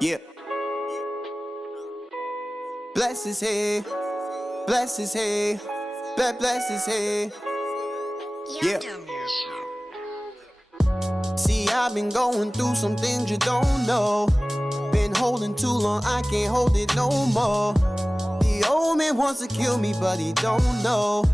Yeah. Bless his head. Bless his head. Bless his head. Yeah. See, I've been going through some things you don't know. Been holding too long, I can't hold it no more. The old man wants to kill me, but he don't know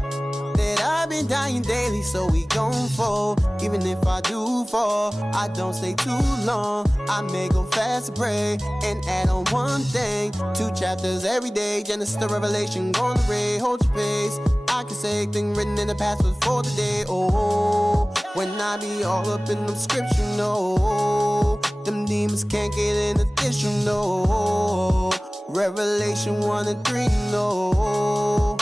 that I've been dying daily, so we gon' fall. Even if I do fall, I don't stay too long. I may go fast to pray and add on one thing. 2 chapters every day, Genesis to Revelation, gonna read, hold your pace. I can say things written in the past was for today. Oh, when I be all up in them scriptures, no, them demons can't get in addition, no. Revelation 1 and 3, no.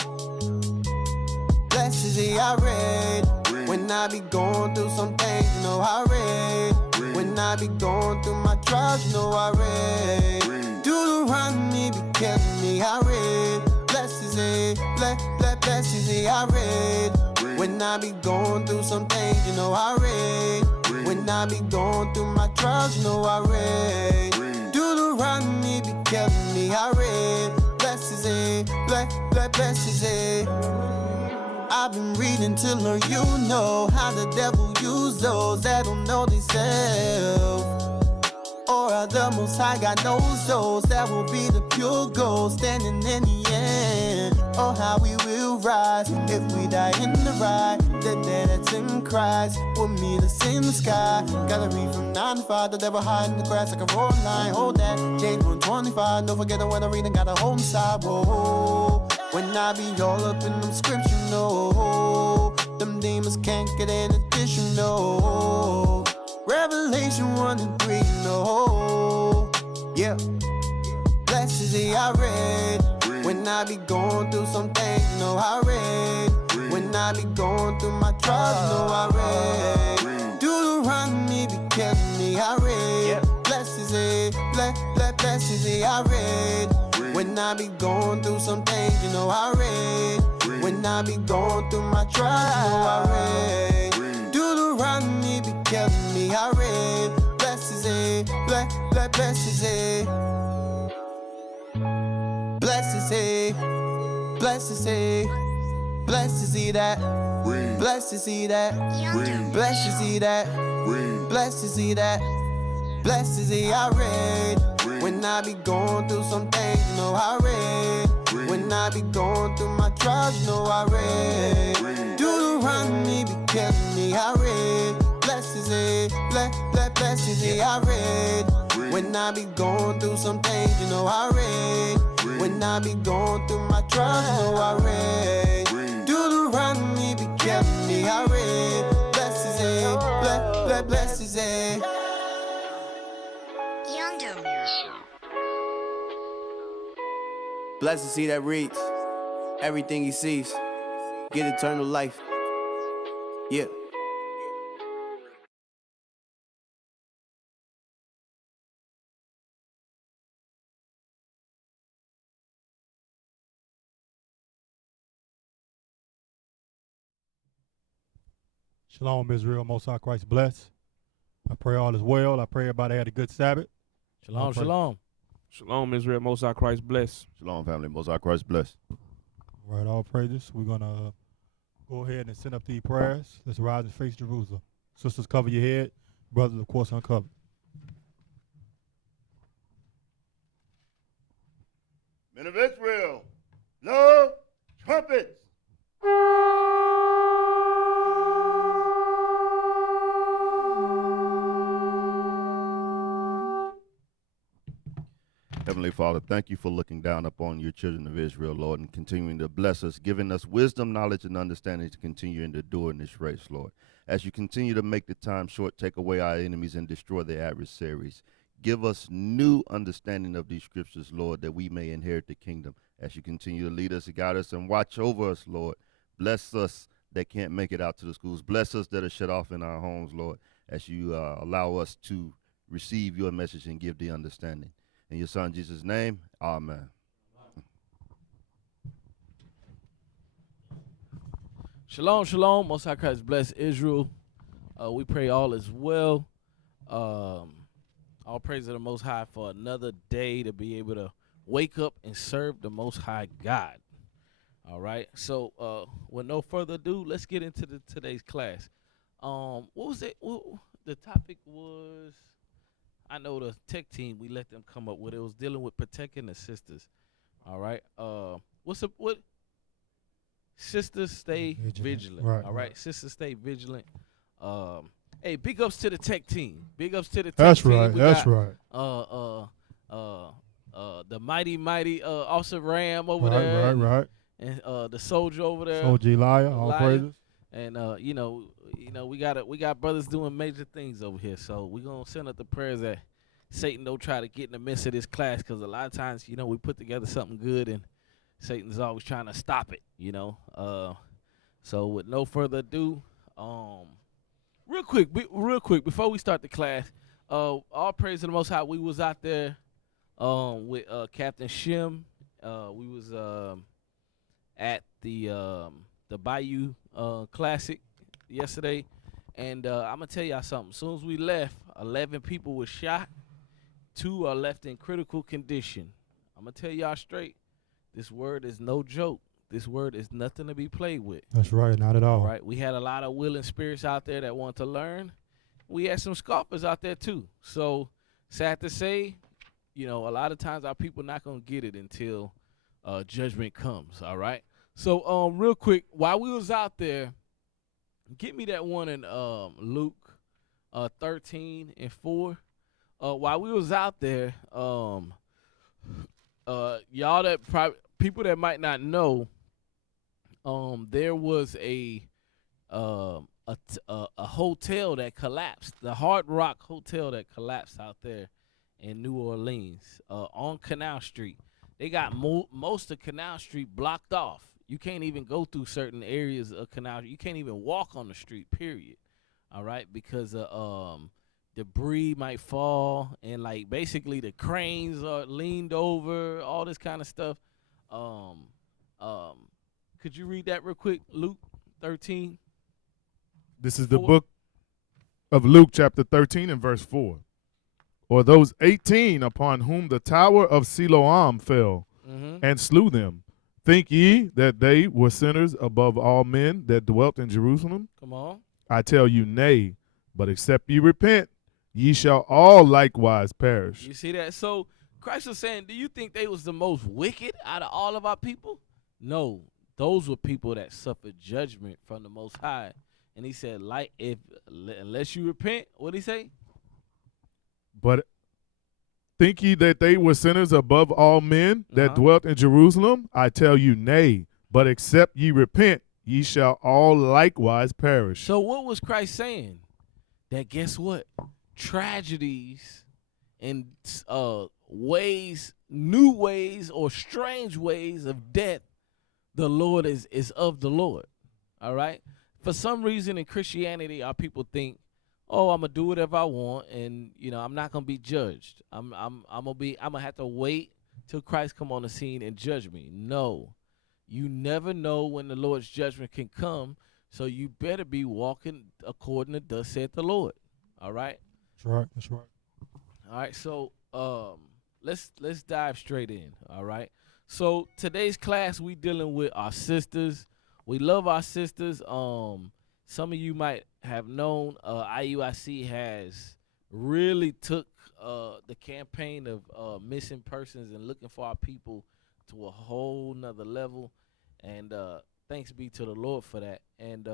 Blessed is he I read. When I be going through some things, you know I read. When I be going through my trials, you know I read. Deuteronomy be killing me, I read. Blessed is he, blessed is he I read. When I be going through some things, you know I read. When I be going through my trials, you know I read. Deuteronomy be killing me, I read. Blessed is he, blessed is he. I've been reading to learn, you know, how the devil use those that don't know themselves. Or how the Most High God knows those that will be the pure gold standing in the end. Oh, how we will rise if we die in the ride. The dead that's in Christ will meet us in the sky. Gotta read from 9 to 5, the devil hide in the grass like a roaring lion. Hold that, James 1:25. Don't forget the when I read and gotta hold inside. Whoa. When I be all up in them scriptures, no, them demons can't get in addition, no. Revelation 1 and 3, no. Yeah. Blessed is he I read. When I be going through some things, you know I read. When I be going through my trials, you know I read. Deuteronomy be killing me, I read. Blessed is he, blessed is he I read. When I be going through some things, you know I read. When I be going through my trials, you know I read. Deuteronomy be killing me, I read. Blessed is he, blessed is he. Blessed is he, blessed is he. Blessed is he that, blessed is he that, blessed is he that, blessed is he that, blessed is he I read. When I be going through some things, you know I read. When I be going through my trials, you know I read. Deuteronomy be killing me, I read. Blessed is he, blessed is he I read. When I be going through some things, you know I read. When I be going through my trials, you know I read. Deuteronomy be killing me, I read. Blessed is he, blessed is he. Blessed is he that reads everything he sees, get eternal life. Yeah. Shalom, Israel. Most High Christ bless. I pray all is well. I pray everybody had a good Sabbath. Shalom, shalom. Shalom, Israel. Most High Christ bless. Shalom, family. Most High Christ bless. All right, all praises. We're going to go ahead and send up these prayers. Let's rise and face Jerusalem. Sisters, cover your head. Brothers, of course, uncover. Men of Israel, blow trumpets. Heavenly Father, thank you for looking down upon your children of Israel, Lord, and continuing to bless us, giving us wisdom, knowledge, and understanding to continue and endure in this race, Lord. As you continue to make the time short, take away our enemies and destroy their adversaries. Give us new understanding of these scriptures, Lord, that we may inherit the kingdom. As you continue to lead us, guide us, and watch over us, Lord. Bless us that can't make it out to the schools. Bless us that are shut off in our homes, Lord, as you allow us to receive your message and give the understanding. In your son Jesus' name, amen. Shalom, shalom. Most High Christ bless Israel. We pray all is well. All praise to the Most High for another day to be able to wake up and serve the Most High God. All right. So, with no further ado, let's get into today's class. What was it? The topic was, I know the tech team, we let them come up with it. It was dealing with protecting the sisters. All right. What? Sisters stay vigilant. Right, All right. right. Sisters stay vigilant. Hey, big ups to the tech team. Big ups to the tech That's team. right. We That's got, right. the mighty Officer Ram over Right, there. right. And the soldier over there. So Liar, all Liar. praises. And you know, we got brothers doing major things over here. So we're gonna send up the prayers that Satan don't try to get in the midst of this class, because a lot of times, we put together something good and Satan's always trying to stop it, So with no further ado, real quick before we start the class, all praise to the Most High. We was out there with Captain Shim. We was at the Bayou Classic yesterday, and I'm gonna tell y'all something. As soon as we left, 11 people were shot. 2 are left in critical condition. I'm gonna tell y'all straight, this word is no joke. This word is nothing to be played with. That's right, not at all. All right, we had a lot of willing spirits out there that want to learn. We had some scoffers out there too. So sad to say, a lot of times our people not gonna get it until judgment comes. All right. So real quick, while we was out there, get me that one in Luke 13:4. While we was out there, y'all people that might not know, there was a hotel that collapsed, the Hard Rock Hotel that collapsed out there in New Orleans, on Canal Street. They got most of Canal Street blocked off. You can't even go through certain areas of Canal. You can't even walk on the street, period. All right, because debris might fall, and like basically the cranes are leaned over, all this kind of stuff. Could you read that real quick, Luke 13? This is the 4. book of Luke, chapter 13 and verse 4. Or those 18 upon whom the tower of Siloam fell and slew them. Think ye that they were sinners above all men that dwelt in Jerusalem? Come on. I tell you, nay, but except ye repent, ye shall all likewise perish. You see that? So Christ was saying, do you think they was the most wicked out of all of our people? No, those were people that suffered judgment from the Most High. And he said, unless you repent, what did he say? But think ye that they were sinners above all men that dwelt in Jerusalem? I tell you, nay, but except ye repent, ye shall all likewise perish. So what was Christ saying? That guess what? Tragedies and new ways or strange ways of death, the Lord is of the Lord. All right? For some reason in Christianity, our people think, oh, I'm gonna do whatever I want, and I'm not gonna be judged. I'm gonna have to wait till Christ come on the scene and judge me. No, you never know when the Lord's judgment can come, so you better be walking according to thus saith the Lord. All right. That's right. That's right. All right. So let's dive straight in. All right. So today's class, we dealing with our sisters. We love our sisters. Some of you might have known IUIC has really took the campaign of missing persons and looking for our people to a whole nother level. And thanks be to the Lord for that. And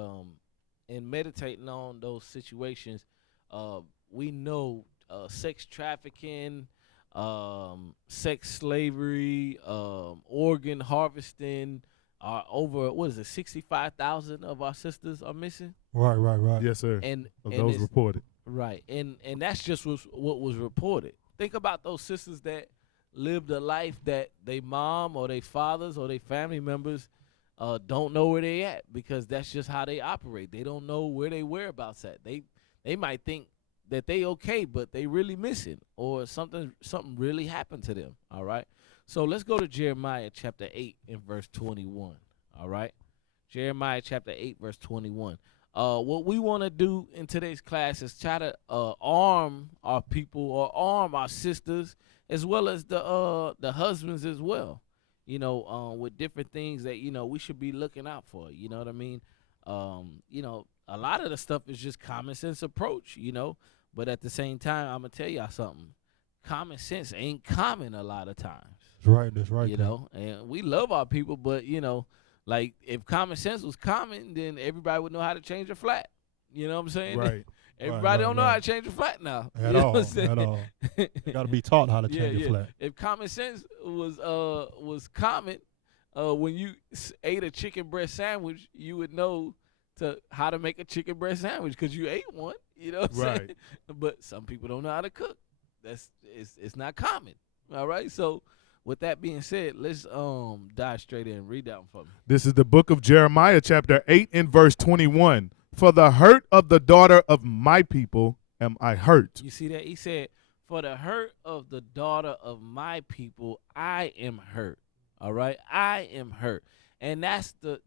in meditating on those situations, we know sex trafficking, sex slavery, organ harvesting, are over, 65,000 of our sisters are missing. Right. Yes, sir. And those it's, reported. Right, and that's just what was reported. Think about those sisters that lived a life that they mom or they fathers or they family members don't know where they at, because that's just how they operate. They don't know where they whereabouts at. They might think that they okay, but they really missing, or something really happened to them. All right. So let's go to Jeremiah chapter 8 and verse 21. All right. Jeremiah chapter 8 verse 21. What we want to do in today's class is try to arm our people or arm our sisters as well as the husbands as well. With different things that we should be looking out for. You know what I mean? A lot of the stuff is just common sense approach. But at the same time, I'm gonna tell y'all something. Common sense ain't common a lot of times. That's right. And we love our people, but like if common sense was common, then everybody would know how to change a flat. You know what I'm saying? Right. Everybody don't know how to change a flat now. At You know all. what I'm saying? At all. You got to be taught how to change a flat. If common sense was common, when you ate a chicken breast sandwich, you would know how to make a chicken breast sandwich because you ate one. You know what I'm saying? But some people don't know how to cook. It's not common. All right. So with that being said, let's dive straight in and read that one for me. This is the book of Jeremiah, chapter 8 and verse 21. For the hurt of the daughter of my people am I hurt. You see that? He said, for the hurt of the daughter of my people, I am hurt. All right? I am hurt. And that's the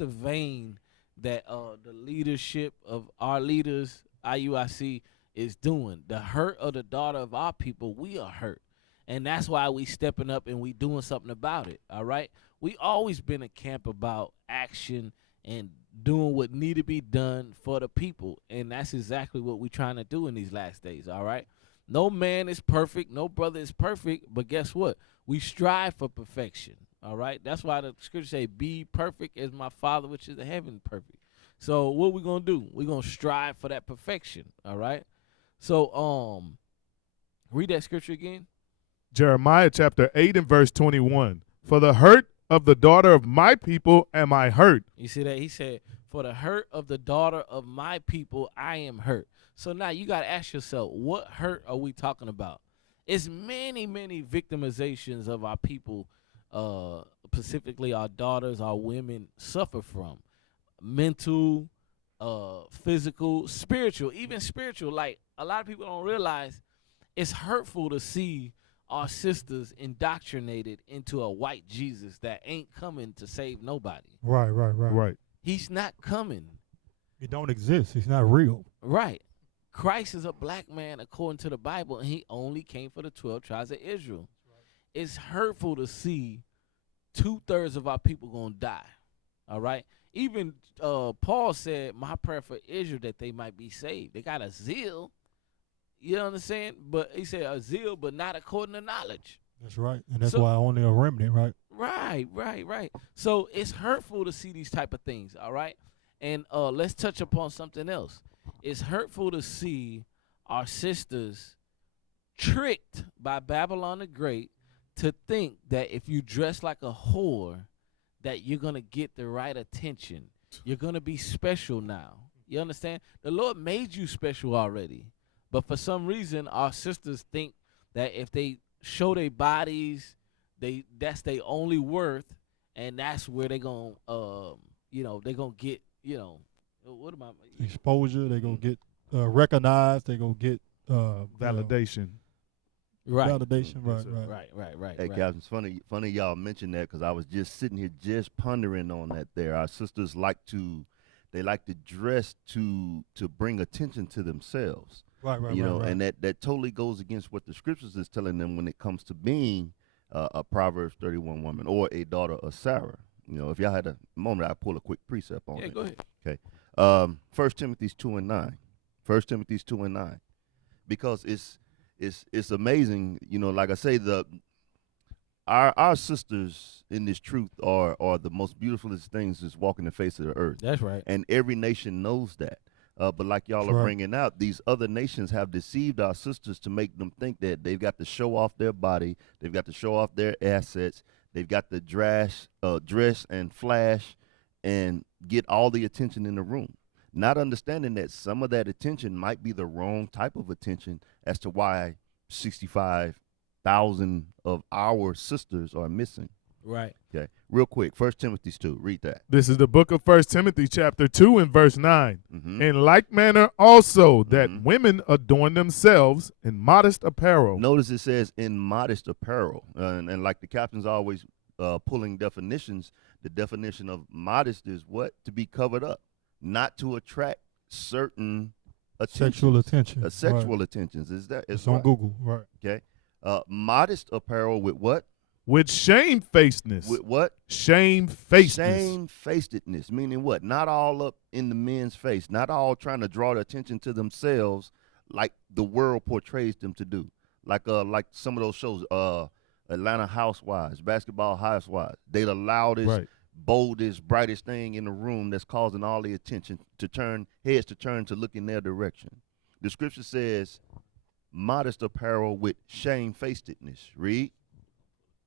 vein that the leadership of our leaders, IUIC, is doing. The hurt of the daughter of our people, we are hurt. And that's why we stepping up and we doing something about it. All right? We always been a camp about action and doing what need to be done for the people. And that's exactly what we're trying to do in these last days, all right? No man is perfect. No brother is perfect. But guess what? We strive for perfection, all right? That's why the scripture say, be perfect as my Father which is in heaven perfect. So what we going to do? We're going to strive for that perfection, all right? So read that scripture again. Jeremiah chapter 8 and verse 21. For the hurt of the daughter of my people am I hurt. You see that? He said, for the hurt of the daughter of my people, I am hurt. So now you got to ask yourself, what hurt are we talking about? It's many, many victimizations of our people, specifically our daughters, our women, suffer from. Mental, physical, spiritual, even spiritual. Like a lot of people don't realize it's hurtful to see our sisters indoctrinated into a white Jesus that ain't coming to save nobody. Right. He's not coming. He don't exist. He's not real. Right. Christ is a black man according to the Bible, and he only came for the 12 tribes of Israel. It's hurtful to see 2/3 of our people gonna die. All right. Even Paul said, my prayer for Israel that they might be saved. They got a zeal. You know what I'm saying? But he said a zeal, but not according to knowledge. That's right. And that's why only a remnant, right? Right. So it's hurtful to see these type of things, all right? And let's touch upon something else. It's hurtful to see our sisters tricked by Babylon the Great to think that if you dress like a whore, that you're going to get the right attention. You're going to be special now. You understand? The Lord made you special already. But for some reason, our sisters think that if they show their bodies, that's their only worth, and that's where they're going they're going to get, what am I? Exposure. They're going to get recognized. They're going to get Validation. Right. Validation, Right. Hey, Captain, it's funny y'all mentioned that because I was just sitting here just pondering on that there. Our sisters like to dress to bring attention to themselves. Right. And that totally goes against what the scriptures is telling them when it comes to being a Proverbs 31 woman or a daughter of Sarah. If y'all had a moment, I'd pull a quick precept on it. Yeah, go ahead. Okay. 1 Timothy 2 and 9. 1 Timothy 2 and 9. Because it's amazing, like I say, our sisters in this truth are the most beautifulest things that's walking the face of the earth. That's right. And every nation knows that. But like y'all are bringing out, these other nations have deceived our sisters to make them think that they've got to show off their body, they've got to show off their assets, they've got to dress and flash and get all the attention in the room. Not understanding that some of that attention might be the wrong type of attention as to why 65,000 of our sisters are missing. Right. Okay. Real quick, 1 Timothy 2, read that. This is the book of 1 Timothy chapter 2 and verse 9. Mm-hmm. In like manner also that women adorn themselves in modest apparel. Notice it says in modest apparel. And like the captain's always pulling definitions, the definition of modest is what? To be covered up. not to attract certain Sexual attention. sexual attentions. Is that It's right? on Google, right? Okay. Modest apparel with what? With shamefacedness. With what? Shamefacedness. Shamefacedness, meaning what? Not all up in the men's face, not all trying to draw the attention to themselves like the world portrays them to do. Like some of those shows, Atlanta Housewives, Basketball Housewives. They the loudest, Right. boldest, brightest thing in the room that's causing all the attention heads to turn to look in their direction. The scripture says, modest apparel with shamefacedness. Read.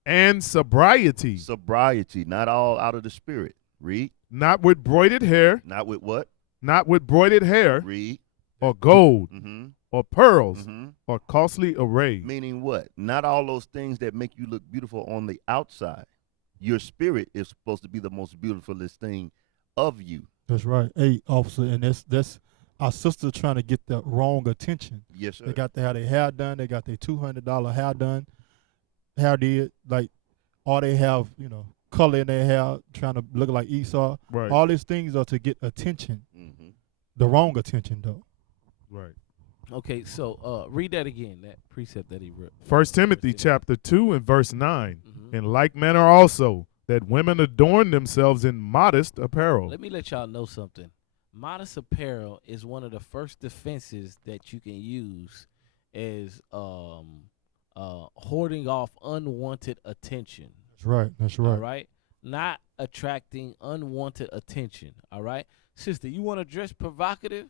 And sobriety. Sobriety, not all out of the spirit. Read. Not with broided hair. Not with what? Not with broided hair. Read. Or gold. Mm-hmm. Or pearls. Mm-hmm. Or costly array. Meaning what? Not all those things that make you look beautiful on the outside. Your spirit is supposed to be the most beautifulest thing of you. That's right. Hey, officer, and that's our sister trying to get the wrong attention. Yes, sir. They got to have their hair done. They got their $200 hair done. Hair did, like, or they have, color in their hair, trying to look like Esau. Right. All these things are to get attention. Mm-hmm. The wrong attention, though. Right. Okay, so read that again, that precept that he read. 1 Timothy chapter 2 and verse 9. Mm-hmm. In like manner also, that women adorn themselves in modest apparel. Let me let y'all know something. Modest apparel is one of the first defenses that you can use as hoarding off unwanted attention. That's right. That's right. All right? Not attracting unwanted attention. All right? Sister, you want to dress provocative?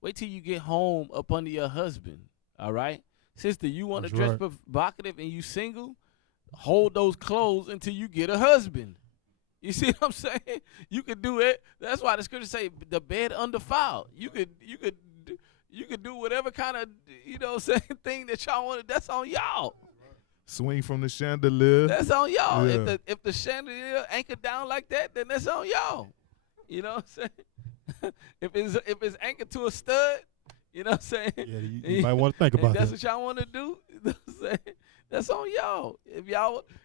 Wait till you get home up under your husband. All right? Sister, you want to That's dress right. provocative and you single? Hold those clothes until you get a husband. You see what I'm saying? You could do it. That's why the scripture say the bed undefiled. You could do whatever kind of thing that y'all want. That's on y'all. Swing from the chandelier. That's on y'all. Yeah. If the chandelier anchored down like that, then that's on y'all. You know what I'm saying? if it's anchored to a stud, you know what I'm saying? Yeah, you might want to think about that's that. what y'all want to do. You know what I'm saying? That's on y'all.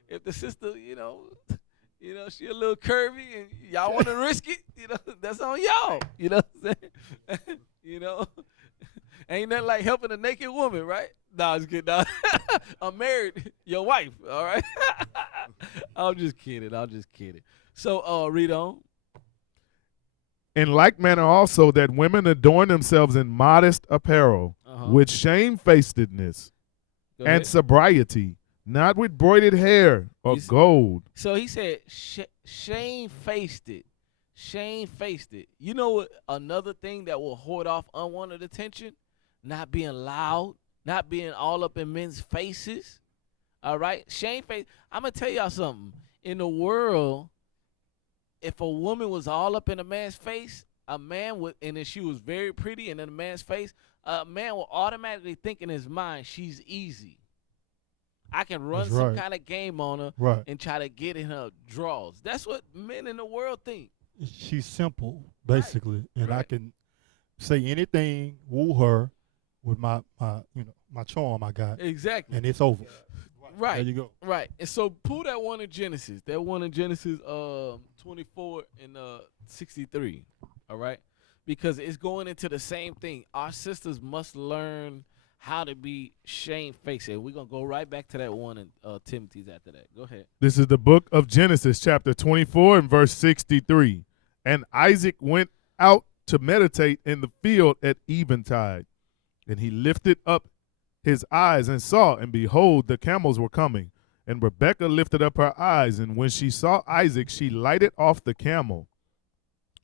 If the sister, she a little curvy and y'all want to risk it, that's on y'all. You know what I'm saying? Ain't nothing like helping a naked woman, right? Nah, it's good. Nah. I'm married. Your wife, all right? I'm just kidding. So, read on. In like manner also, that women adorn themselves in modest apparel, with shamefacedness Go and ahead. sobriety, not with broided hair or gold. So he said, shamefaced it. Shamefaced it. You know what? Another thing that will hoard off unwanted attention? Not being loud, not being all up in men's faces. All right? Shamefaced. I'm going to tell y'all something. In the world, if a woman was all up in a man's face, a man would, and then she was very pretty and in a man's face, a man will automatically think in his mind, she's easy. I can run That's some right. kind of game on her Right. and try to get in her draws. That's what men in the world think. She's simple, basically, and I Right. can say anything, woo her with my charm I got, Exactly. and it's over. Right. There you go. Right. And so pull that one in Genesis. That one in Genesis 24 and 63. All right? Because it's going into the same thing. Our sisters must learn how to be shamefaced. And we're going to go right back to that one in Timothy's after that. Go ahead. This is the book of Genesis, chapter 24 and verse 63. And Isaac went out to meditate in the field at eventide. And he lifted up his eyes and saw, and behold, the camels were coming. And Rebekah lifted up her eyes, and when she saw Isaac, she lighted off the camel.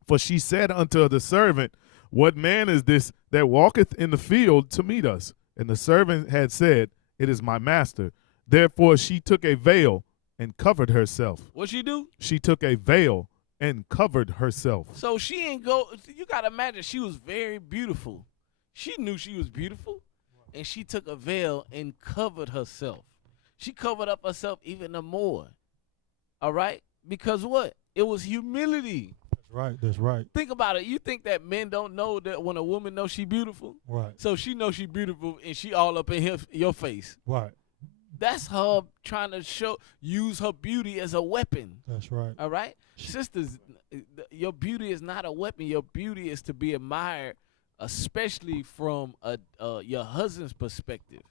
For she said unto the servant, What man is this that walketh in the field to meet us? And the servant had said, It is my master. Therefore she took a veil and covered herself. What she do? She took a veil and covered herself. So she ain't go. You got to imagine she was very beautiful. She knew she was beautiful. And she took a veil and covered herself. She covered up herself even the more. All right? Because what? It was humility. That's right. That's right. Think about it. You think that men don't know that when a woman knows she beautiful? Right. So she knows she beautiful and she all up in your face. Right. That's her trying to use her beauty as a weapon. That's right. All right? Sisters, your beauty is not a weapon. Your beauty is to be admired, especially from your husband's perspective.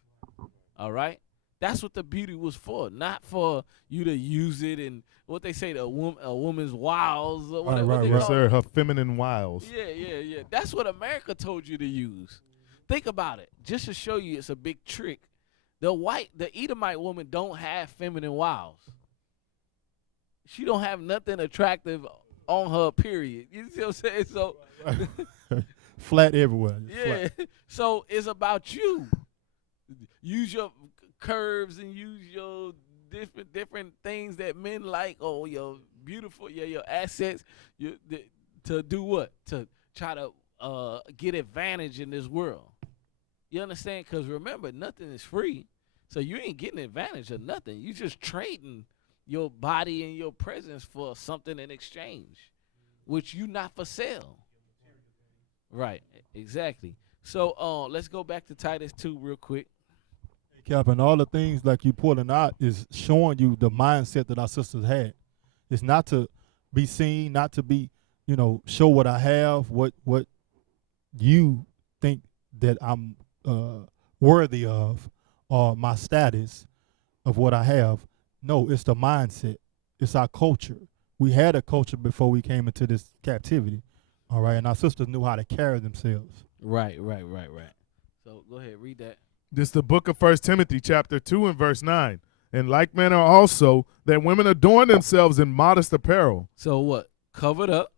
All right? That's what the beauty was for, not for you to use it and what they say, a woman's wiles. Or what they Yes, call sir. it. Her feminine wiles. Yeah. That's what America told you to use. Think about it. Just to show you it's a big trick. The Edomite woman don't have feminine wiles. She don't have nothing attractive on her, period. You see what I'm saying? So Flat everywhere. yeah. Flat. So it's about you. Use your curves and use your different things that men like, or your beautiful, your assets, to do what? To try to get advantage in this world. You understand? Because remember, nothing is free. So you ain't getting advantage of nothing. You just trading your body and your presence for something in exchange, which you not for sale. Right, exactly. So let's go back to Titus 2 real quick. Cap, and all the things like you pulling out is showing you the mindset that our sisters had. It's not to be seen, not to be, show what I have, what you think that I'm worthy of, or my status of what I have. No, it's the mindset. It's our culture. We had a culture before we came into this captivity, all right? And our sisters knew how to carry themselves. Right. So go ahead, read that. This is the book of 1 Timothy chapter 2 and verse 9. In like manner also, that women adorn themselves in modest apparel. So what? Covered up.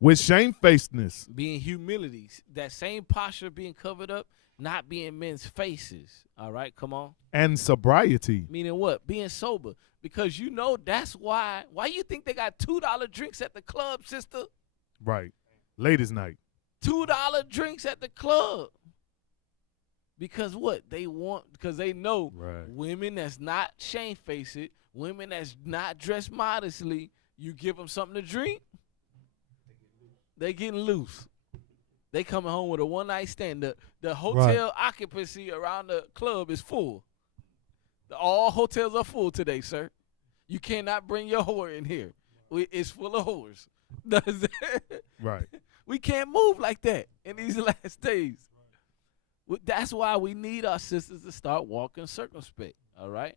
With shamefacedness. Being humility. That same posture being covered up, not being men's faces. All right, come on. And sobriety. Meaning what? Being sober. Because that's why. Why you think they got $2 drinks at the club, sister? Right. Ladies' night. $2 drinks at the club. Because what? Because they know women that's not shamefaced, women that's not dressed modestly, you give them something to drink, they getting loose. They coming home with a one-night stand. The hotel occupancy around the club is full. All hotels are full today, sir. You cannot bring your whore in here. It's full of whores. Right. We can't move like that in these last days. That's why we need our sisters to start walking circumspect, all right?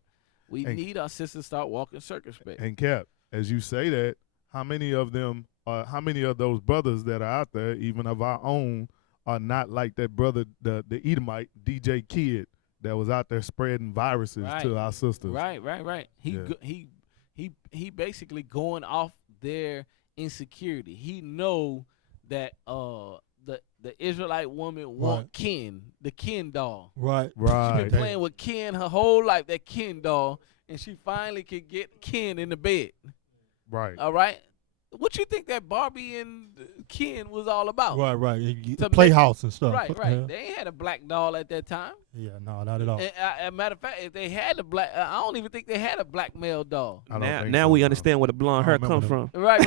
We need our sisters to start walking circumspect. And Cap, as you say that, how many of those brothers that are out there, even of our own, are not like that brother, the Edomite, DJ Kid, that was out there spreading viruses to our sisters? Right. He basically going off their insecurity. He know that the Israelite woman want Ken, the Ken doll. Right. She been playing with Ken her whole life, that Ken doll, and she finally could get Ken in the bed. Right. All right. What you think that Barbie and Ken was all about? Right. Playhouse and stuff. Right. Yeah. They ain't had a black doll at that time. Yeah, no, not at all. And, as a matter of fact, if they had a black, I don't even think they had a black male doll. Now we understand where the blonde hair come from. Right.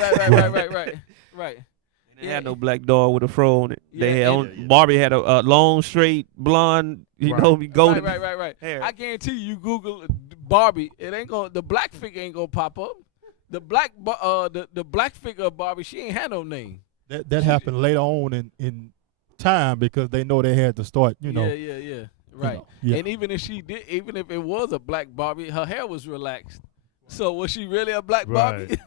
They had no black dog with a fro on it. Yeah, They had Barbie had a long, straight, blonde, golden right. hair. I guarantee you Google Barbie, the black figure ain't gonna pop up. The black figure of Barbie, she ain't had no name. That happened later on in time because they know they had to start, Yeah. Right. Yeah. And even if it was a black Barbie, her hair was relaxed. So was she really a black Barbie?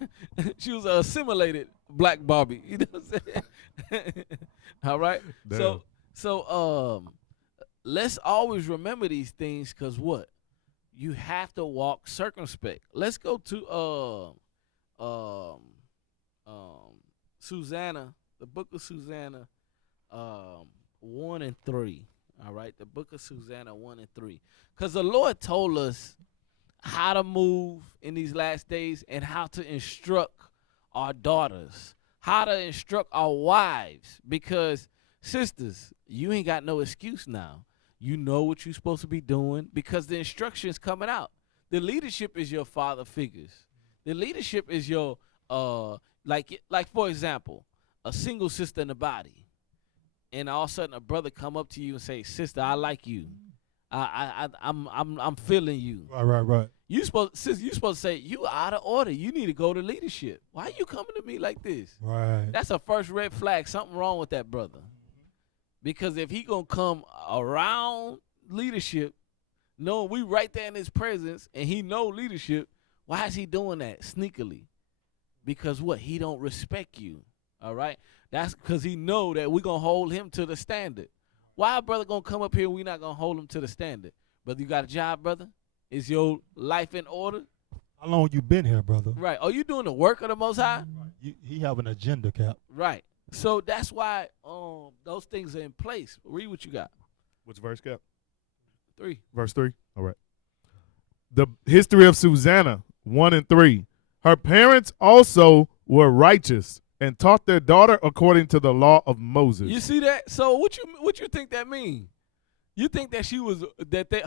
She was an assimilated black Barbie. You know what I'm saying? All right. Damn. So let's always remember these things, because what? You have to walk circumspect. Let's go to Susanna, the book of Susanna, 1 and 3. All right, the book of Susanna 1 and 3. Because the Lord told us how to move in these last days and how to instruct our daughters, how to instruct our wives. Because, sisters, you ain't got no excuse now. You know what you're supposed to be doing because the instruction's coming out. The leadership is your father figures. The leadership is your, like for example, a single sister in the body. And all of a sudden a brother come up to you and say, sister, I like you. I'm feeling you. Right. You supposed to say you out of order. You need to go to leadership. Why you coming to me like this? Right. That's a first red flag. Something wrong with that brother. Because if he gonna come around leadership, knowing we right there in his presence, and he know leadership, why is he doing that sneakily? Because what? He don't respect you. All right. That's because he know that we gonna hold him to the standard. Why a brother gonna come up here and we not gonna hold him to the standard? Brother, you got a job, brother? Is your life in order? How long you been here, brother? Right. Are you doing the work of the Most High? He have an agenda, Cap. Right. So that's why those things are in place. Read what you got. Which verse, Cap? 3. Verse 3. All right. The history of Susanna, 1 and 3. Her parents also were righteous and taught their daughter according to the law of Moses. You see that? So what you think that mean? You think that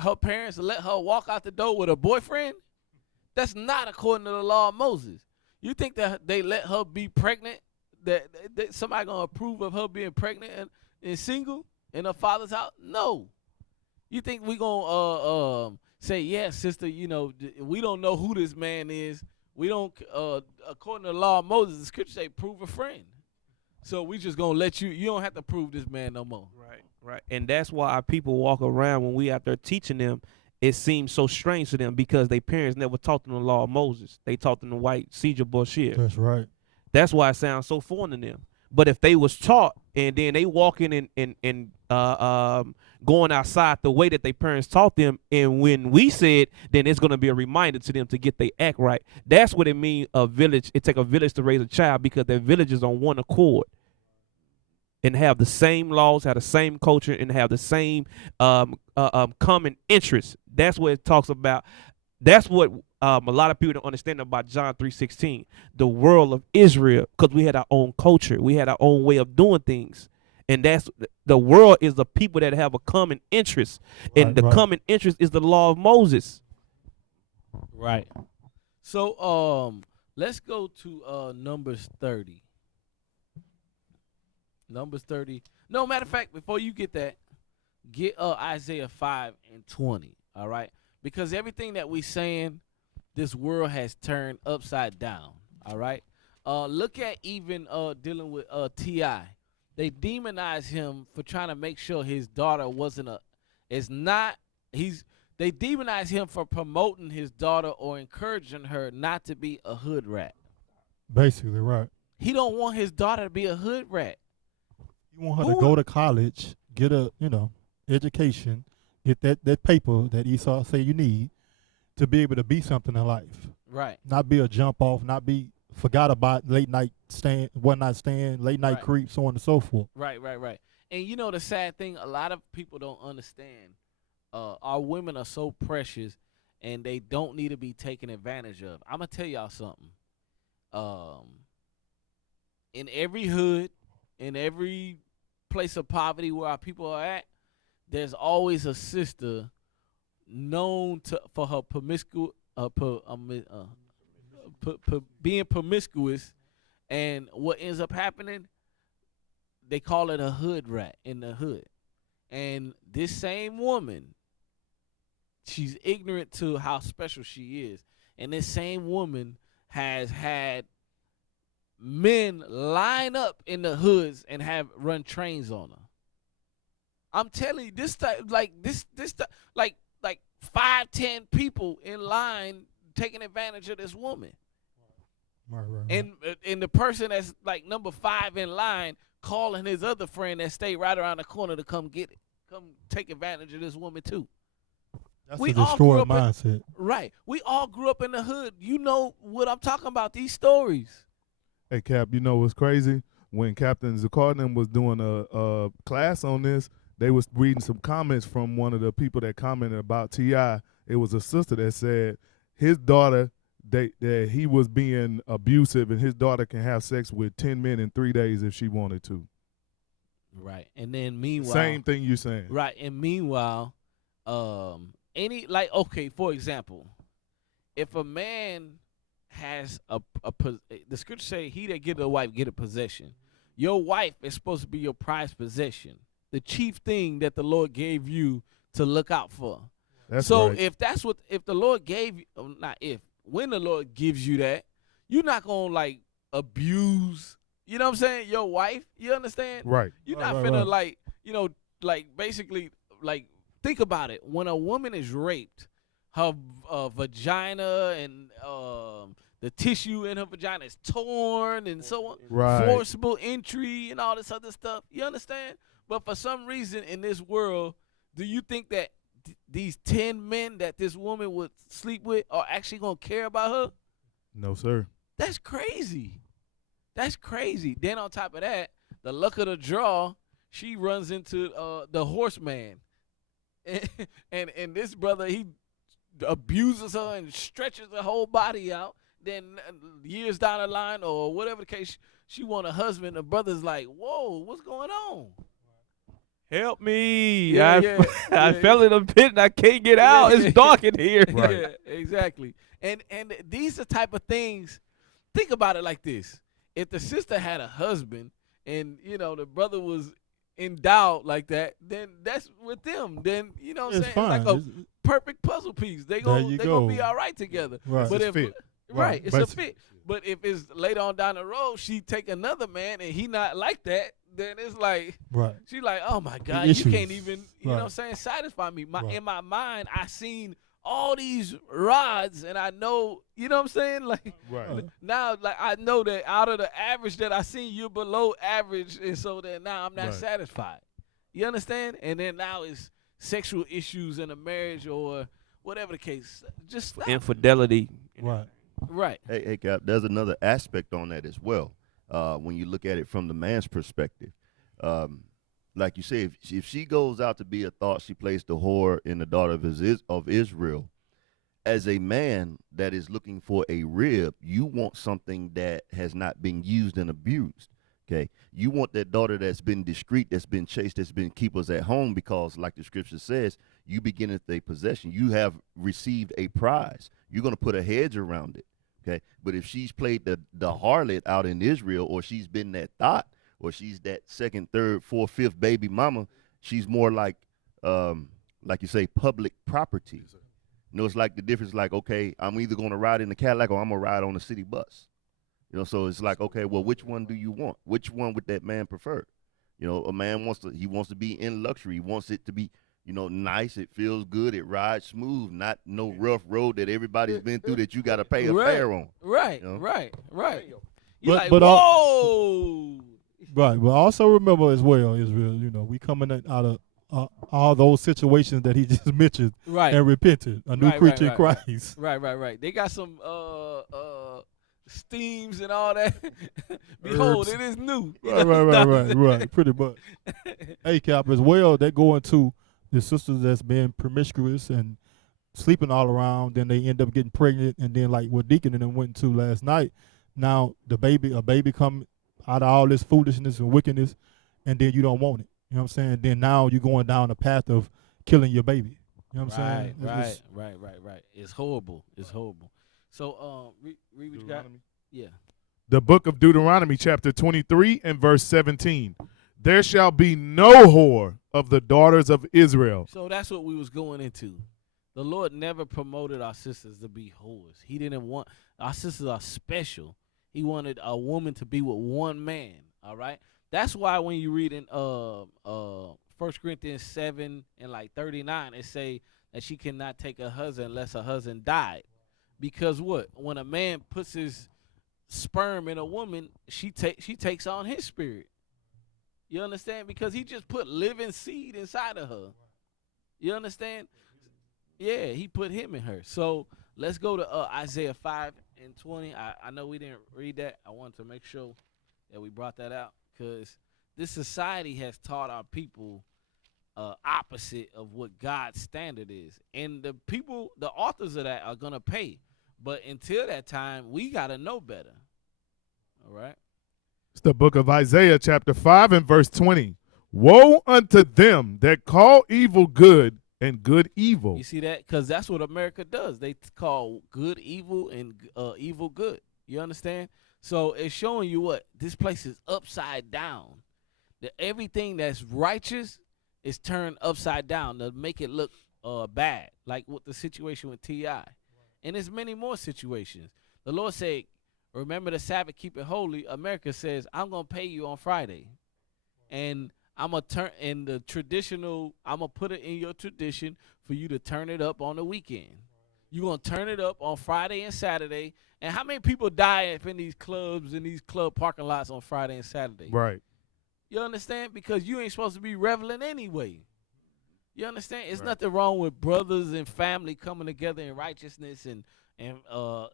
her parents let her walk out the door with a boyfriend? That's not according to the law of Moses. You think that they let her be pregnant? That somebody gonna approve of her being pregnant and single in her father's house? No. You think we gonna say, yeah, sister, we don't know who this man is. We don't, according to the law of Moses, the scripture say prove a friend. So we just gonna let you don't have to prove this man no more. Right. And that's why our people walk around when we out there teaching them, it seems so strange to them because their parents never taught them the law of Moses. They taught them the white Caesar bullshit. That's right. That's why it sounds so foreign to them. But if they was taught and then they walking and going outside the way that their parents taught them, and when we said, then it's gonna be a reminder to them to get their act right. That's what it means a village. It take a village to raise a child because their village is on one accord and have the same laws, have the same culture, and have the same common interests. That's what it talks about. That's what a lot of people don't understand about John 3:16, the world of Israel, because we had our own culture. We had our own way of doing things. And that's the world is the people that have a common interest. And the common interest is the law of Moses. Right. So let's go to Numbers 30. Numbers 30. No, matter of fact, before you get that, get Isaiah 5 and 20. All right. Because everything that we saying, this world has turned upside down. All right. Look at even dealing with T.I. They demonize him for trying to make sure his daughter they demonize him for promoting his daughter or encouraging her not to be a hood rat. Basically, right. He don't want his daughter to be a hood rat. You want her to go to college, get a, education, get that paper that Esau say you need to be able to be something in life. Right. Not be a jump off, not be forgot about late night stand, one night stand, late night creep, so on and so forth. Right. And the sad thing, a lot of people don't understand. Our women are so precious, and they don't need to be taken advantage of. I'm gonna tell y'all something. In every hood, in every place of poverty where our people are at, there's always a sister known for her being promiscuous, and what ends up happening, they call it a hood rat in the hood. And this same woman, she's ignorant to how special she is, and this same woman has had men line up in the hoods and have run trains on her. I'm telling you, this type, like 5-10 people in line taking advantage of this woman. Right. And the person that's like number 5 in line calling his other friend that stayed right around the corner to come get it, come take advantage of this woman too. That's a destroyed mindset. Right. We all grew up in the hood. You know what I'm talking about, these stories. Hey, Cap, you know what's crazy? When Captain Zakardin was doing a class on this, they was reading some comments from one of the people that commented about T.I. It was a sister that said his daughter, that he was being abusive, and his daughter can have sex with 10 men in 3 days if she wanted to. Right. And then meanwhile, same thing you saying. Right. And meanwhile, for example, if a man has the scripture say, he that get a wife get a possession. Your wife is supposed to be your prized possession. The chief thing that the Lord gave you to look out for. That's So right. if the Lord gave you, when the Lord gives you that, you're not gonna like abuse, you know what I'm saying, your wife. You understand? Right. You're Right, not right, finna right. like, like basically like think about it. When a woman is raped, her vagina and the tissue in her vagina is torn and so on, Right. forcible entry and all this other stuff. You understand? But for some reason in this world, do you think that these 10 men that this woman would sleep with are actually gonna care about her? No, sir. That's crazy. That's crazy. Then on top of that, the luck of the draw, she runs into the horseman, and this brother, he abuses her and stretches her whole body out. Then years down the line or whatever the case, she want a husband. The brother's like, "Whoa, what's going on?" Help me. Yeah, I, yeah, I yeah, fell in a pit and I can't get out. Yeah, It's dark in here. Right. Yeah, exactly. And these are type of things. Think about it like this: if the sister had a husband and the brother was endowed like that, then that's with them. Then you know what I'm It's saying? fine. It's like a perfect puzzle piece. They There gonna you be go. all right together. Right. But It's if fit. right, it's a Basically. fit. But if it's later on down the road, she take another man and he not like that, then it's like Right. she like, oh my God, you issues. can't even, you know what I'm Right. saying, satisfy me. Right. In my mind, I seen all these rods and I know, you know what I'm saying? Like Right. now, like I know that out of the average that I seen, you're below average, and so that now I'm not Right. satisfied. You understand? And then now it's sexual issues in a marriage or whatever the case. Just stop. Infidelity. Right. Right. Hey, Cap, there's another aspect on that as well. When you look at it from the man's perspective, like you say, if she goes out to be a thought, she placed the whore in the daughter of Israel. As a man that is looking for a rib, you want something that has not been used and abused. Okay, you want that daughter that's been discreet, that's been chaste, that's been keepers at home, because, like the scripture says, you begin at a possession. You have received a prize. You're gonna put a hedge around it. Okay, but if she's played the harlot out in Israel, or she's been that thought, or she's that second, third, fourth, fifth baby mama, she's more like you say, public property. It's like the difference. Like, okay, I'm either gonna ride in the Cadillac or I'm gonna ride on the city bus. So it's like, okay, well, which one do you want? Which one would that man prefer? A man wants to be in luxury. He wants it to be, nice. It feels good. It rides smooth. Not no rough road that everybody's been through that you got to pay a fare on. Right. Right. You like, but whoa. Right. But also remember as well, Israel, we coming out of all those situations that he just mentioned Right. and repented. A new Right, creature in right. Christ. Right. They got some steams and all that. Behold, Herbs. it is new. Right. Pretty much. Hey, Cap, as well, they go into the sisters that's been promiscuous and sleeping all around. Then they end up getting pregnant, and then like what Deacon and them went into last night. Now a baby come out of all this foolishness and wickedness, and then you don't want it. You know what I'm saying? Then now you're going down the path of killing your baby. You know what I'm saying? It's just- Right. It's horrible. So, read what you got. Yeah. The book of Deuteronomy, chapter 23 and verse 17. There shall be no whore of the daughters of Israel. So that's what we was going into. The Lord never promoted our sisters to be whores. He didn't want our sisters are special. He wanted a woman to be with one man. All right. That's why when you read in 1 Corinthians 7 and like 39, it say that she cannot take a husband unless her husband died. Because what? When a man puts his sperm in a woman, she takes on his spirit. You understand? Because he just put living seed inside of her. You understand? Yeah, he put him in her. So let's go to Isaiah 5 and 20. I know we didn't read that. I wanted to make sure that we brought that out, because this society has taught our people opposite of what God's standard is. And the authors of that are going to pay. But until that time, we got to know better. All right? It's the book of Isaiah, chapter 5 and verse 20. Woe unto them that call evil good and good evil. You see that? Because that's what America does. They call good evil and evil good. You understand? So it's showing you what? This place is upside down. That everything that's righteous is turned upside down to make it look bad, like with the situation with T.I. And there's many more situations. The Lord said, remember the Sabbath, keep it holy. America says, I'm going to pay you on Friday. And I'm going to turn in the traditional, I'm going to put it in your tradition for you to turn it up on the weekend. You're going to turn it up on Friday and Saturday. And how many people die up in these clubs and these club parking lots on Friday and Saturday? Right. You understand? Because you ain't supposed to be reveling anyway. You understand? It's Right. nothing wrong with brothers and family coming together in righteousness and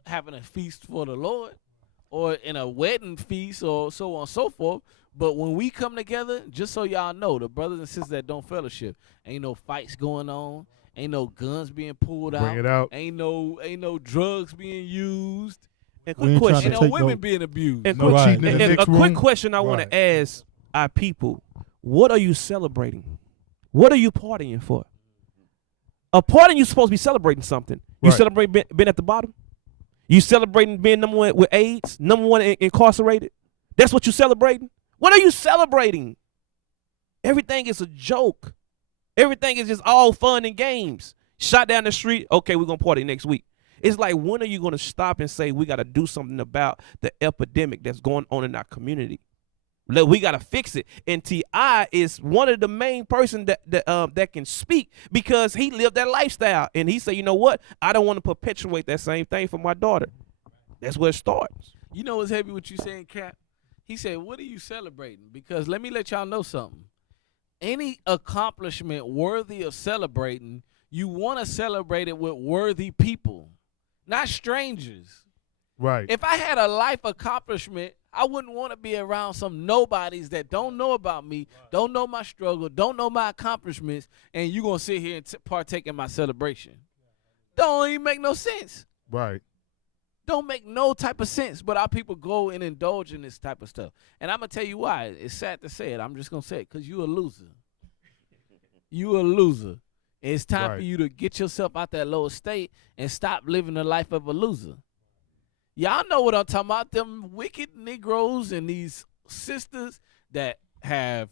having a feast for the Lord, or in a wedding feast, or so on and so forth. But when we come together, just so y'all know, the brothers and sisters that don't fellowship, ain't no fights going on, ain't no guns being pulled Bring it out. ain't no drugs being used, And We quick ain't trying question. ain't to no take women no- being abused. And No quick, cheating in the and next a quick room. question I want Right. to ask our people: what are you celebrating? What are you partying for? A party, you supposed to be celebrating something. You Right. celebrate being at the bottom. You celebrating being number one with AIDS, number one incarcerated. That's what you celebrating. What are you celebrating? Everything is a joke. Everything is just all fun and games. Shot down the street. Okay, we're gonna party next week. It's like, when are you gonna stop and say we gotta do something about the epidemic that's going on in our community? We gotta fix it. And T.I. is one of the main person that can speak, because he lived that lifestyle, and he said, you know what? I don't want to perpetuate that same thing for my daughter. That's where it starts. You know what's heavy what you saying, Cap? He said, what are you celebrating? Because let me let y'all know something. Any accomplishment worthy of celebrating, you want to celebrate it with worthy people, not strangers. Right. If I had a life accomplishment, I wouldn't want to be around some nobodies that don't know about me, don't know my struggle, don't know my accomplishments, and you going to sit here and partake in my celebration. Don't even make no sense. Right. Don't make no type of sense, but our people go and indulge in this type of stuff. And I'm going to tell you why. It's sad to say it. I'm just going to say it, because you a loser. You a loser. And it's time for Right. you to get yourself out that low state and stop living the life of a loser. Y'all know what I'm talking about. Them wicked Negroes and these sisters that have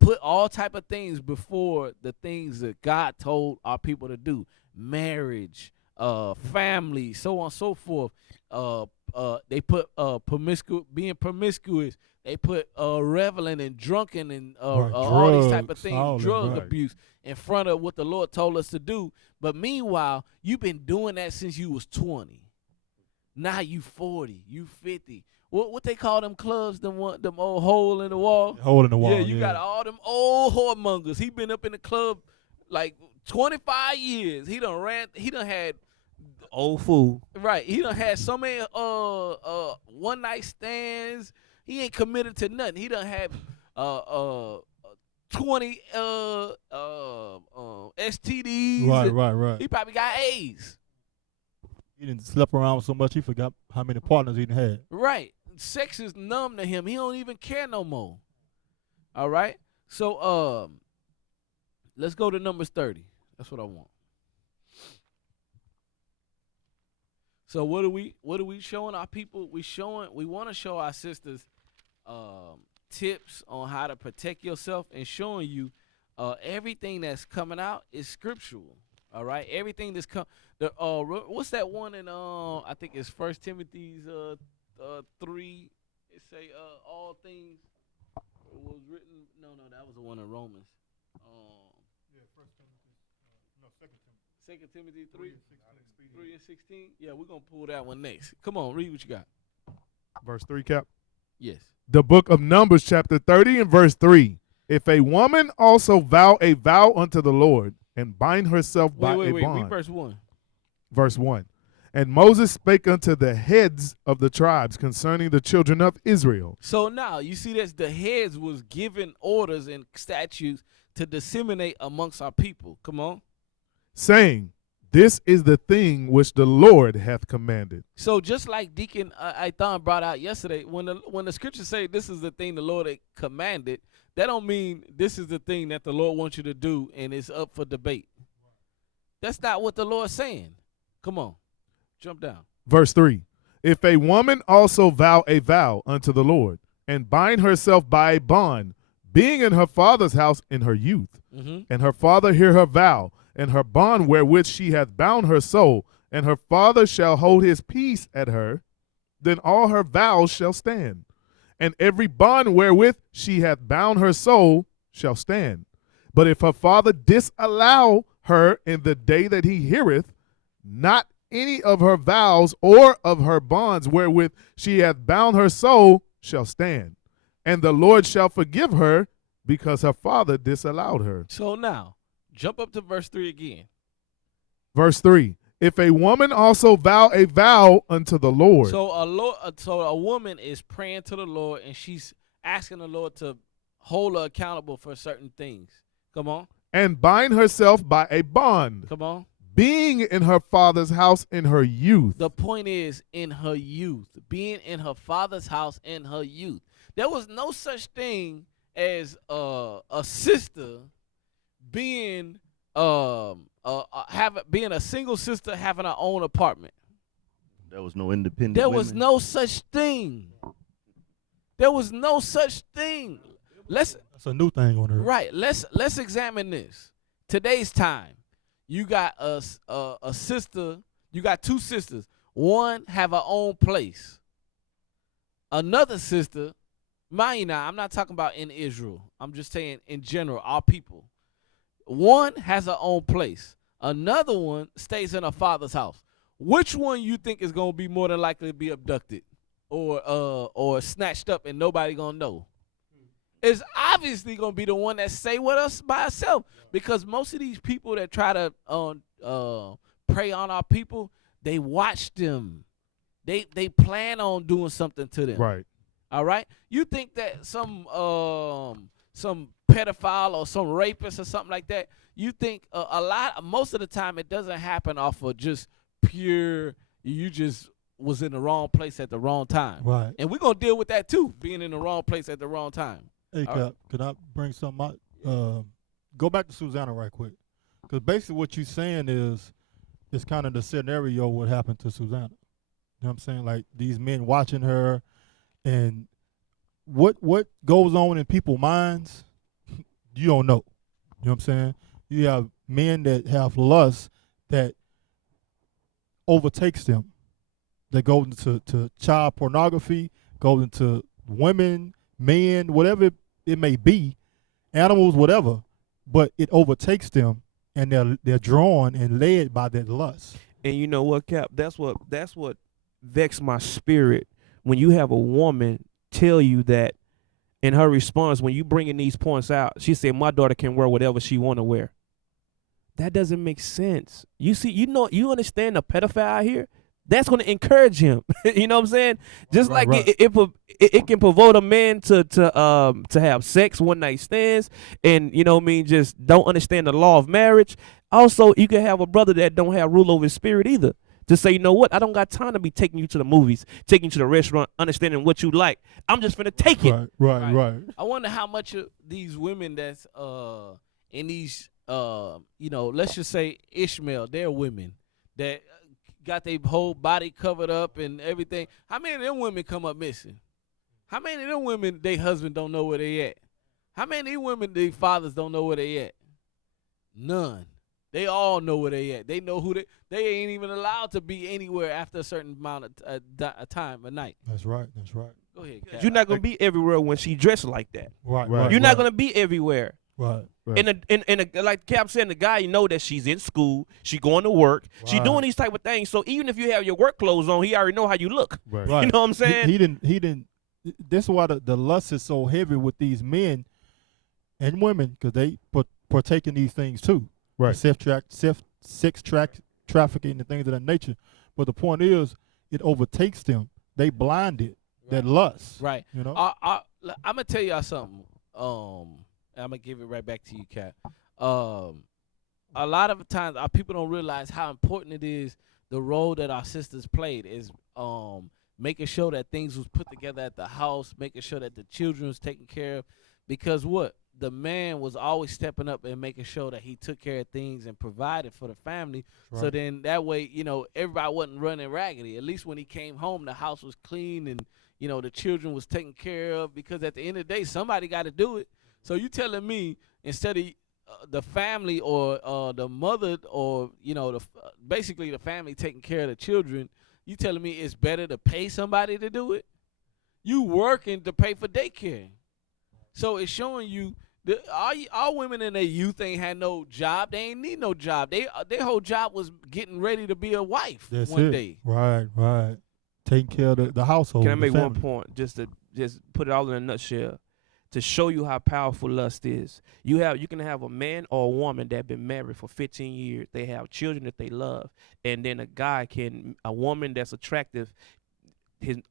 put all type of things before the things that God told our people to do. Marriage, family, so on and so forth. They put being promiscuous. They put reveling and drunken and all these type of drugs, things, all that, drug right. abuse in front of what the Lord told us to do. But meanwhile, you've been doing that since you was 20. Now you 40, you 50. What they call them clubs? Them old hole in the wall. Hole in the wall. Yeah, you got all them old whoremongers. He been up in the club like 25 years. He done had Old fool. right. He done had so many one night stands. He ain't committed to nothing. He done had 20 STDs. Right. He probably got AIDS. He didn't slept around so much he forgot how many partners he had. Right. Sex is numb to him. He don't even care no more. All right. So let's go to Numbers 30. That's what I want. So what are we showing our people? We want to show our sisters tips on how to protect yourself, and showing you everything that's coming out is scriptural. All right, everything that's what's that one in I think it's 1 Timothy's 3. It say all things was written. No, that was the one in Romans. Yeah, 1 Timothy, no, 2 Timothy. 2 Timothy 3 and 16. Yeah, we're gonna pull that one next. Come on, read what you got. Verse 3, Cap. Yes. The book of Numbers, chapter 30 and verse 3. If a woman also vow a vow unto the Lord, and bind herself by Wait. a Read bond. verse 1. Verse 1. And Moses spake unto the heads of the tribes concerning the children of Israel. So now you see that the heads was given orders and statutes to disseminate amongst our people. Come on. Saying, this is the thing which the Lord hath commanded. So just like Deacon Ithon brought out yesterday, when the scriptures say this is the thing the Lord had commanded, that don't mean this is the thing that the Lord wants you to do and it's up for debate. That's not what the Lord's saying. Come on. Jump down. Verse 3. If a woman also vow a vow unto the Lord, and bind herself by a bond, being in her father's house in her youth, and her father hear her vow, and her bond wherewith she hath bound her soul, and her father shall hold his peace at her, then all her vows shall stand. And every bond wherewith she hath bound her soul shall stand. But if her father disallow her in the day that he heareth, not any of her vows or of her bonds wherewith she hath bound her soul shall stand. And the Lord shall forgive her because her father disallowed her. So now, jump up to verse 3 again. Verse 3. If a woman also vow a vow unto the Lord. So a woman is praying to the Lord, and she's asking the Lord to hold her accountable for certain things. Come on. And bind herself by a bond. Come on. Being in her father's house in her youth. The point is, in her youth, being in her father's house in her youth. There was no such thing as a sister being being a single sister having her own apartment. There was no independent There women. was no such thing. There was no such thing. That's a new thing on her. Right. Let's examine this. Today's time, you got a sister. You got two sisters. One have her own place. Another sister, mind you now, I'm not talking about in Israel. I'm just saying in general, our people. One has her own place. Another one stays in her father's house. Which one you think is gonna be more than likely to be abducted or snatched up and nobody gonna know? It's obviously gonna be the one that stay with us by herself, because most of these people that try to prey on our people, they watch them. They plan on doing something to them. Right. All right. You think that some pedophile or some rapist or something like that? You think most of the time it doesn't happen off of just pure. You just was in the wrong place at the wrong time. Right. And we're gonna deal with that too, being in the wrong place at the wrong time. Hey, Cap, could I bring something out? Go back to Susanna right quick. Because basically what you're saying is kind of the scenario what happened to Susanna. You know what I'm saying? Like these men watching her, and what goes on in people's minds, you don't know. You know what I'm saying? You have men that have lust that overtakes them. They go into child pornography, go into women, men, whatever it may be, animals, whatever, but it overtakes them, and they're drawn and led by that lust. And you know what, Cap? That's what vexed my spirit when you have a woman tell you that in her response when you bringing these points out. She said, "My daughter can wear whatever she want to wear." That doesn't make sense. You see, you understand the pedophile out here? That's going to encourage him. You know what I'm saying? Just Right, like right. It can provoke a man to have sex, one night stands, and you know what I mean, just don't understand the law of marriage. Also, you can have a brother that don't have rule over his spirit either. To say, you know what, I don't got time to be taking you to the movies, taking you to the restaurant, understanding what you like. I'm just finna take it. Right. I wonder how much of these women that's in these let's just say Ishmael, they're women that got their whole body covered up and everything. How many of them women come up missing? How many of them women, their husband don't know where they at? How many of these women, their fathers don't know where they at? None. They all know where they at. They know who they ain't even allowed to be anywhere after a certain amount of time a night. That's right. Go ahead, Kat. You're not gonna be everywhere when she dressed like that. Right. You're not gonna be everywhere. Right. And like Cap said, the guy, you know that she's in school, she going to work, she Right. doing these type of things. So even if you have your work clothes on, he already know how you look. Right. Right. You know what I'm saying? He didn't. That's why the lust is so heavy with these men and women, because they partake in these things too. Right. Sex trafficking and things of that nature. But the point is, it overtakes them. They blinded that lust. Right. You know. I'm gonna tell y'all something. I'm gonna give it right back to you, Kat. A lot of times our people don't realize how important it is, the role that our sisters played is making sure that things was put together at the house, making sure that the children was taken care of, because what? The man was always stepping up and making sure that he took care of things and provided for the family. Right. So then that way, everybody wasn't running raggedy. At least when he came home, the house was clean and, the children was taken care of, because at the end of the day, somebody got to do it. So you telling me instead the family or the mother or basically the family taking care of the children, you telling me it's better to pay somebody to do it? You working to pay for daycare. So it's showing you all women in their youth ain't had no job. They ain't need no job. Their whole job was getting ready to be a wife one day. Right. Taking care of the household. Can I make one family. point just to put it all in a nutshell to show you how powerful lust is? You can have a man or a woman that been married for 15 years. They have children that they love, and then a woman that's attractive,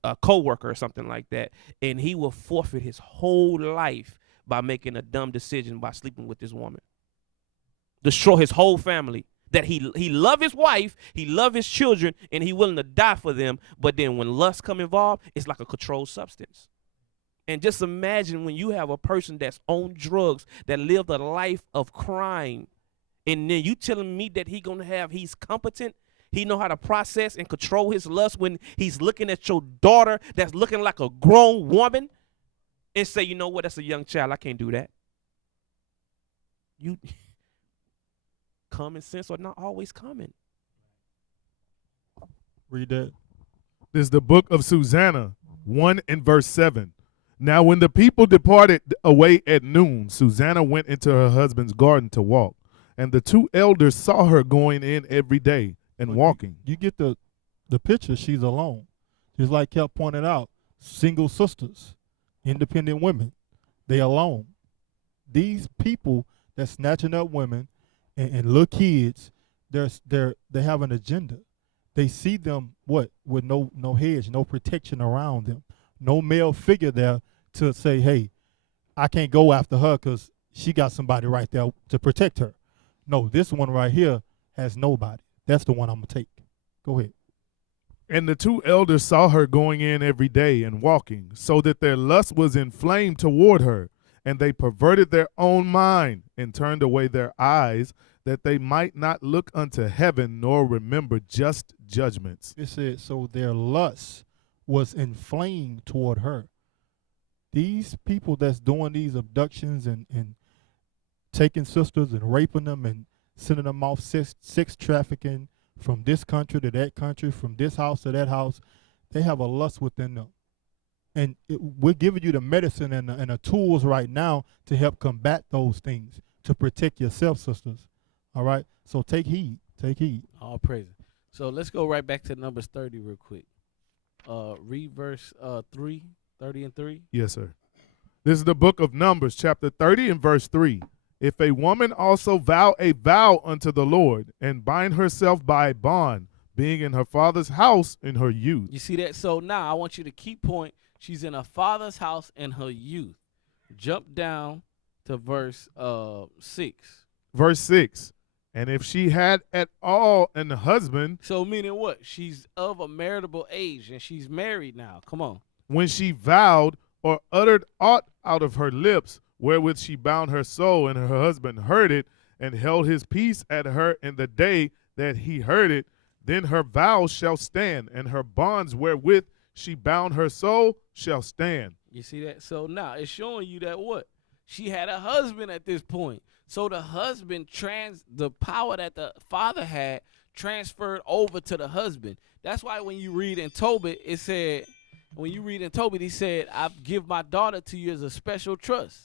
a coworker or something like that, and he will forfeit his whole life by making a dumb decision by sleeping with this woman. Destroy his whole family. That he love his wife, he love his children, and he willing to die for them. But then when lust come involved, it's like a controlled substance. And just imagine when you have a person that's on drugs, that lived a life of crime, and then you telling me that he's competent, he know how to process and control his lust when he's looking at your daughter that's looking like a grown woman, and say, you know what, that's a young child, I can't do that. Common sense are not always common. Read that. This is the book of Susanna, 1 and verse 7. Now when the people departed away at noon, Susanna went into her husband's garden to walk, and the two elders saw her going in every day and walking. You get the picture. She's alone. Just like Kel pointed out, single sisters, independent women, they alone. These people that snatching up women and little kids, they have an agenda. They see them with no hedge, no protection around them, no male figure there to say, hey, I can't go after her because she got somebody right there to protect her. No, this one right here has nobody. That's the one I'm gonna take. Go ahead. And the two elders saw her going in every day and walking, so that their lust was inflamed toward her, and they perverted their own mind and turned away their eyes, that they might not look unto heaven nor remember just judgments. It said, so their lust was inflamed toward her. These people that's doing these abductions and taking sisters and raping them and sending them off sex trafficking from this country to that country, from this house to that house, they have a lust within them. And we're giving you the medicine and the tools right now to help combat those things, to protect yourself, sisters. All right? So take heed. Take heed. All praises. So let's go right back to Numbers 30 real quick. Read verse 30 and 3. Yes, sir. This is the book of Numbers, chapter 30 and verse 3. If a woman also vow a vow unto the Lord, and bind herself by a bond, being in her father's house in her youth. You see that? So now I want you to keep point. She's in her father's house in her youth. Jump down to verse 6. Verse 6. And if she had at all an husband. So meaning what? She's of a marriageable age and she's married now. Come on. When she vowed or uttered aught out of her lips, wherewith she bound her soul, and her husband heard it, and held his peace at her in the day that he heard it, then her vows shall stand, and her bonds wherewith she bound her soul shall stand. You see that? So now it's showing you that what? She had a husband at this point. So the husband the power that the father had transferred over to the husband. That's why when you read in Tobit, it said, he said, I give my daughter to you as a special trust.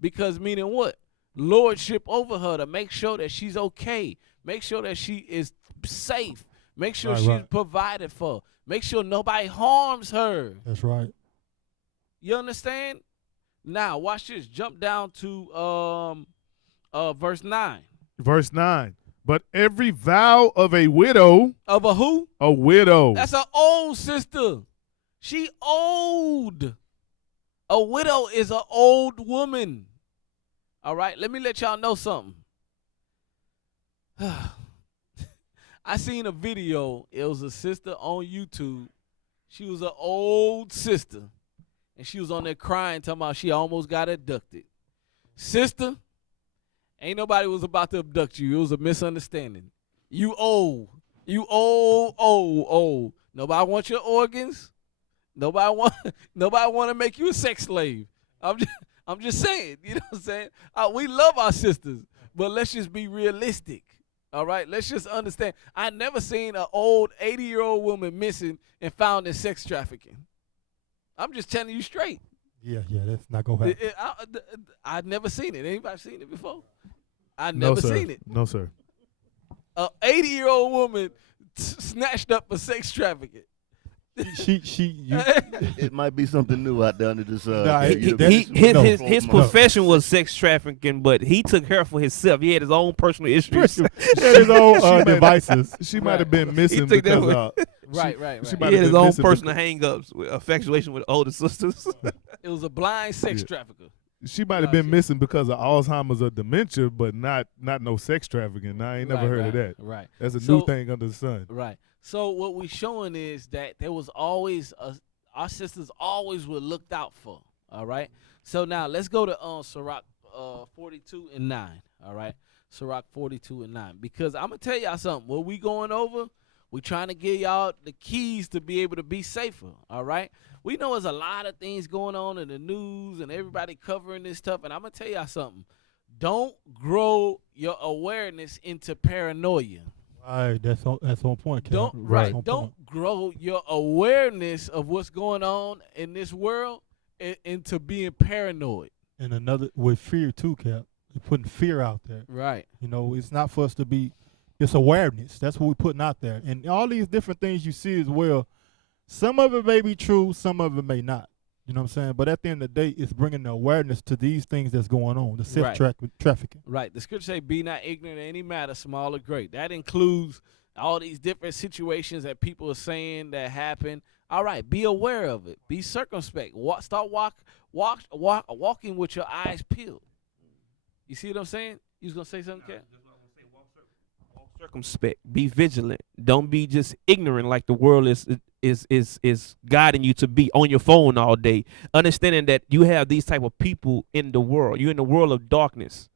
Because meaning what? Lordship over her to make sure that she's okay. Make sure that she is safe. Make sure she's provided for. Make sure nobody harms her. That's right. You understand? Now, watch this. Jump down to verse 9. Verse 9. But every vow of a widow. Of a who? A widow. That's an old sister. She old. A widow is an old woman. All right, let me let y'all know something. I seen a video. It was a sister on YouTube. She was an old sister. And she was on there crying, talking about she almost got abducted. Sister, ain't nobody was about to abduct you. It was a misunderstanding. You old. You old. Nobody wants your organs. Nobody want to make you a sex slave. I'm just saying, you know what I'm saying? We love our sisters, but let's just be realistic. All right, let's just understand. I never seen an old 80-year-old woman missing and found in sex trafficking. I'm just telling you straight. Yeah, that's not gonna happen. I've never seen it. Anybody seen it before? I No, never sir. seen it. No, sir. An 80-year-old woman snatched up for sex trafficking. It might be something new out there under the sun. Nah, His profession was sex trafficking, but he took her for himself. He had his own personal issues. He had his own devices. She might have been missing took that because Right. she He might had have his been own missing personal hang-ups, with infatuation with older sisters. It was a blind sex Yeah. trafficker. She might have been missing because of Alzheimer's or dementia, but not no sex trafficking. I ain't never heard of that. Right. That's a So- new thing under the sun. Right. So what we showing is that there was always our sisters always were looked out for. All right. So now let's go to Sirach 42:9. All right. Sirach 42:9. Because I'm gonna tell y'all something. What we going over, we trying to give y'all the keys to be able to be safer. All right. We know there's a lot of things going on in the news and everybody covering this stuff. And I'm gonna tell y'all something. Don't grow your awareness into paranoia. Right, that's on point, Cal. Don't grow your awareness of what's going on in this world into being paranoid. And another with fear too, Cap. You're putting fear out there. Right. You know, it's not for us to be. It's awareness. That's what we're putting out there. And all these different things you see as well. Some of it may be true. Some of it may not. You know what I'm saying? But at the end of the day, it's bringing the awareness to these things that's going on. The sex trafficking. Right. The scripture say, "Be not ignorant of any matter, small or great." That includes all these different situations that people are saying that happen. All right. Be aware of it. Be circumspect. Start walking with your eyes peeled. You see what I'm saying? You was gonna say something, Kat? Walk circumspect. Be vigilant. Don't be just ignorant like the world is guiding you to be on your phone all day. Understanding that you have these type of people in the world. You're in the world of darkness.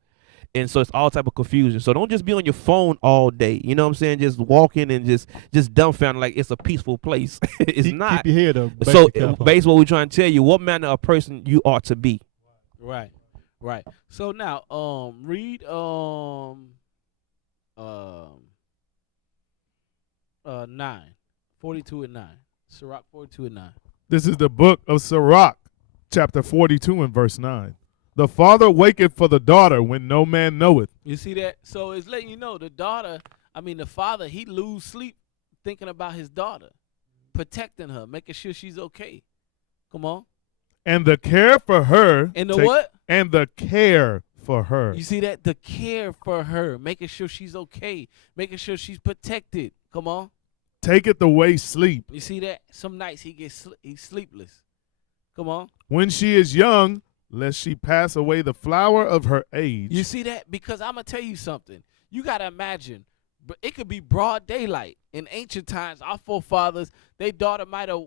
And so it's all type of confusion. So don't just be on your phone all day. You know what I'm saying? Just walking and just dumbfounded like it's a peaceful place. It's not. Keep your head up. So based on what we're trying to tell you, what manner of person you are to be. Right. So now, read 9, 42:9. Sirach 42:9. This is the book of Sirach, chapter 42 and verse 9. The father waketh for the daughter when no man knoweth. You see that? So it's letting you know the father, he lose sleep thinking about his daughter, protecting her, making sure she's okay. Come on. And the care for her. And the what? And the care for her. You see that? The care for her, making sure she's okay, making sure she's protected. Come on. Taketh away sleep. You see that? Some nights he's sleepless. Come on. When she is young, lest she pass away the flower of her age. You see that? Because I'm going to tell you something. You got to imagine, but it could be broad daylight. In ancient times, our forefathers, their daughter might have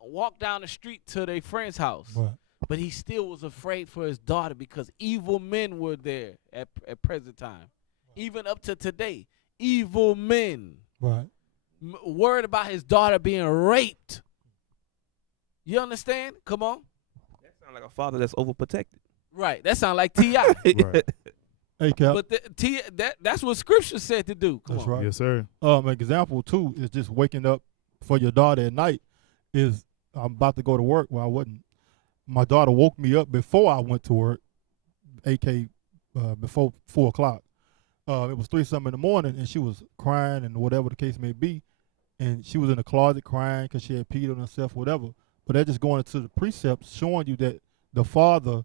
walked down the street to their friend's house. Right. But he still was afraid for his daughter because evil men were there at present time. Even up to today, evil men. Right. Worried about his daughter being raped. You understand? Come on. That sounds like a father that's overprotected. Right. That sounds like T.I. Right. Hey, Cap. But that's what Scripture said to do. Come That's on. right. Yes, sir. An example too is just waking up for your daughter at night. Is I'm about to go to work. Well, I wasn't. My daughter woke me up before I went to work, a.k.a. Before 4 o'clock. It was 3-something in the morning, and she was crying and whatever the case may be, and she was in the closet crying because she had peed on herself, whatever. But they're just going into the precepts, showing you that the father,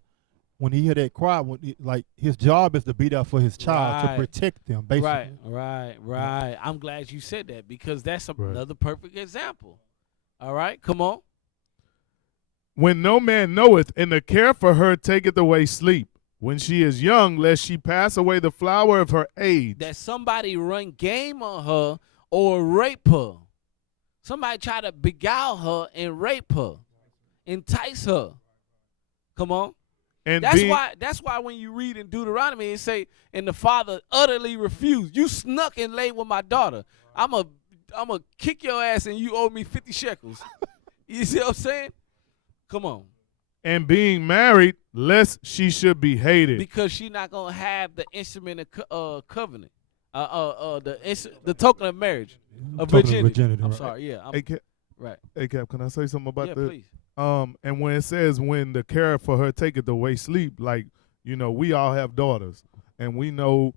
when he hear that cry, like his job is to be there for his child, to Right. protect them, basically. Right. I'm glad you said that because that's Right. another perfect example. All right, come on. When no man knoweth, and the care for her taketh away sleep. When she is young, lest she pass away the flower of her age. That somebody run game on her or rape her. Somebody try to beguile her and rape her, entice her. Come on. And That's why when you read in Deuteronomy, it say, and the father utterly refused. You snuck and laid with my daughter. I'm a kick your ass and you owe me 50 shekels. You see what I'm saying? Come on. and being married, lest she should be hated. Because she's not gonna have the instrument of covenant, the token of marriage, of Token of virginity. I'm right. sorry, yeah, Hey, Cap, right. hey, Cap, can I say something about Yeah, that? please. And when it says when the care for her taketh away sleep, like, we all have daughters, and we know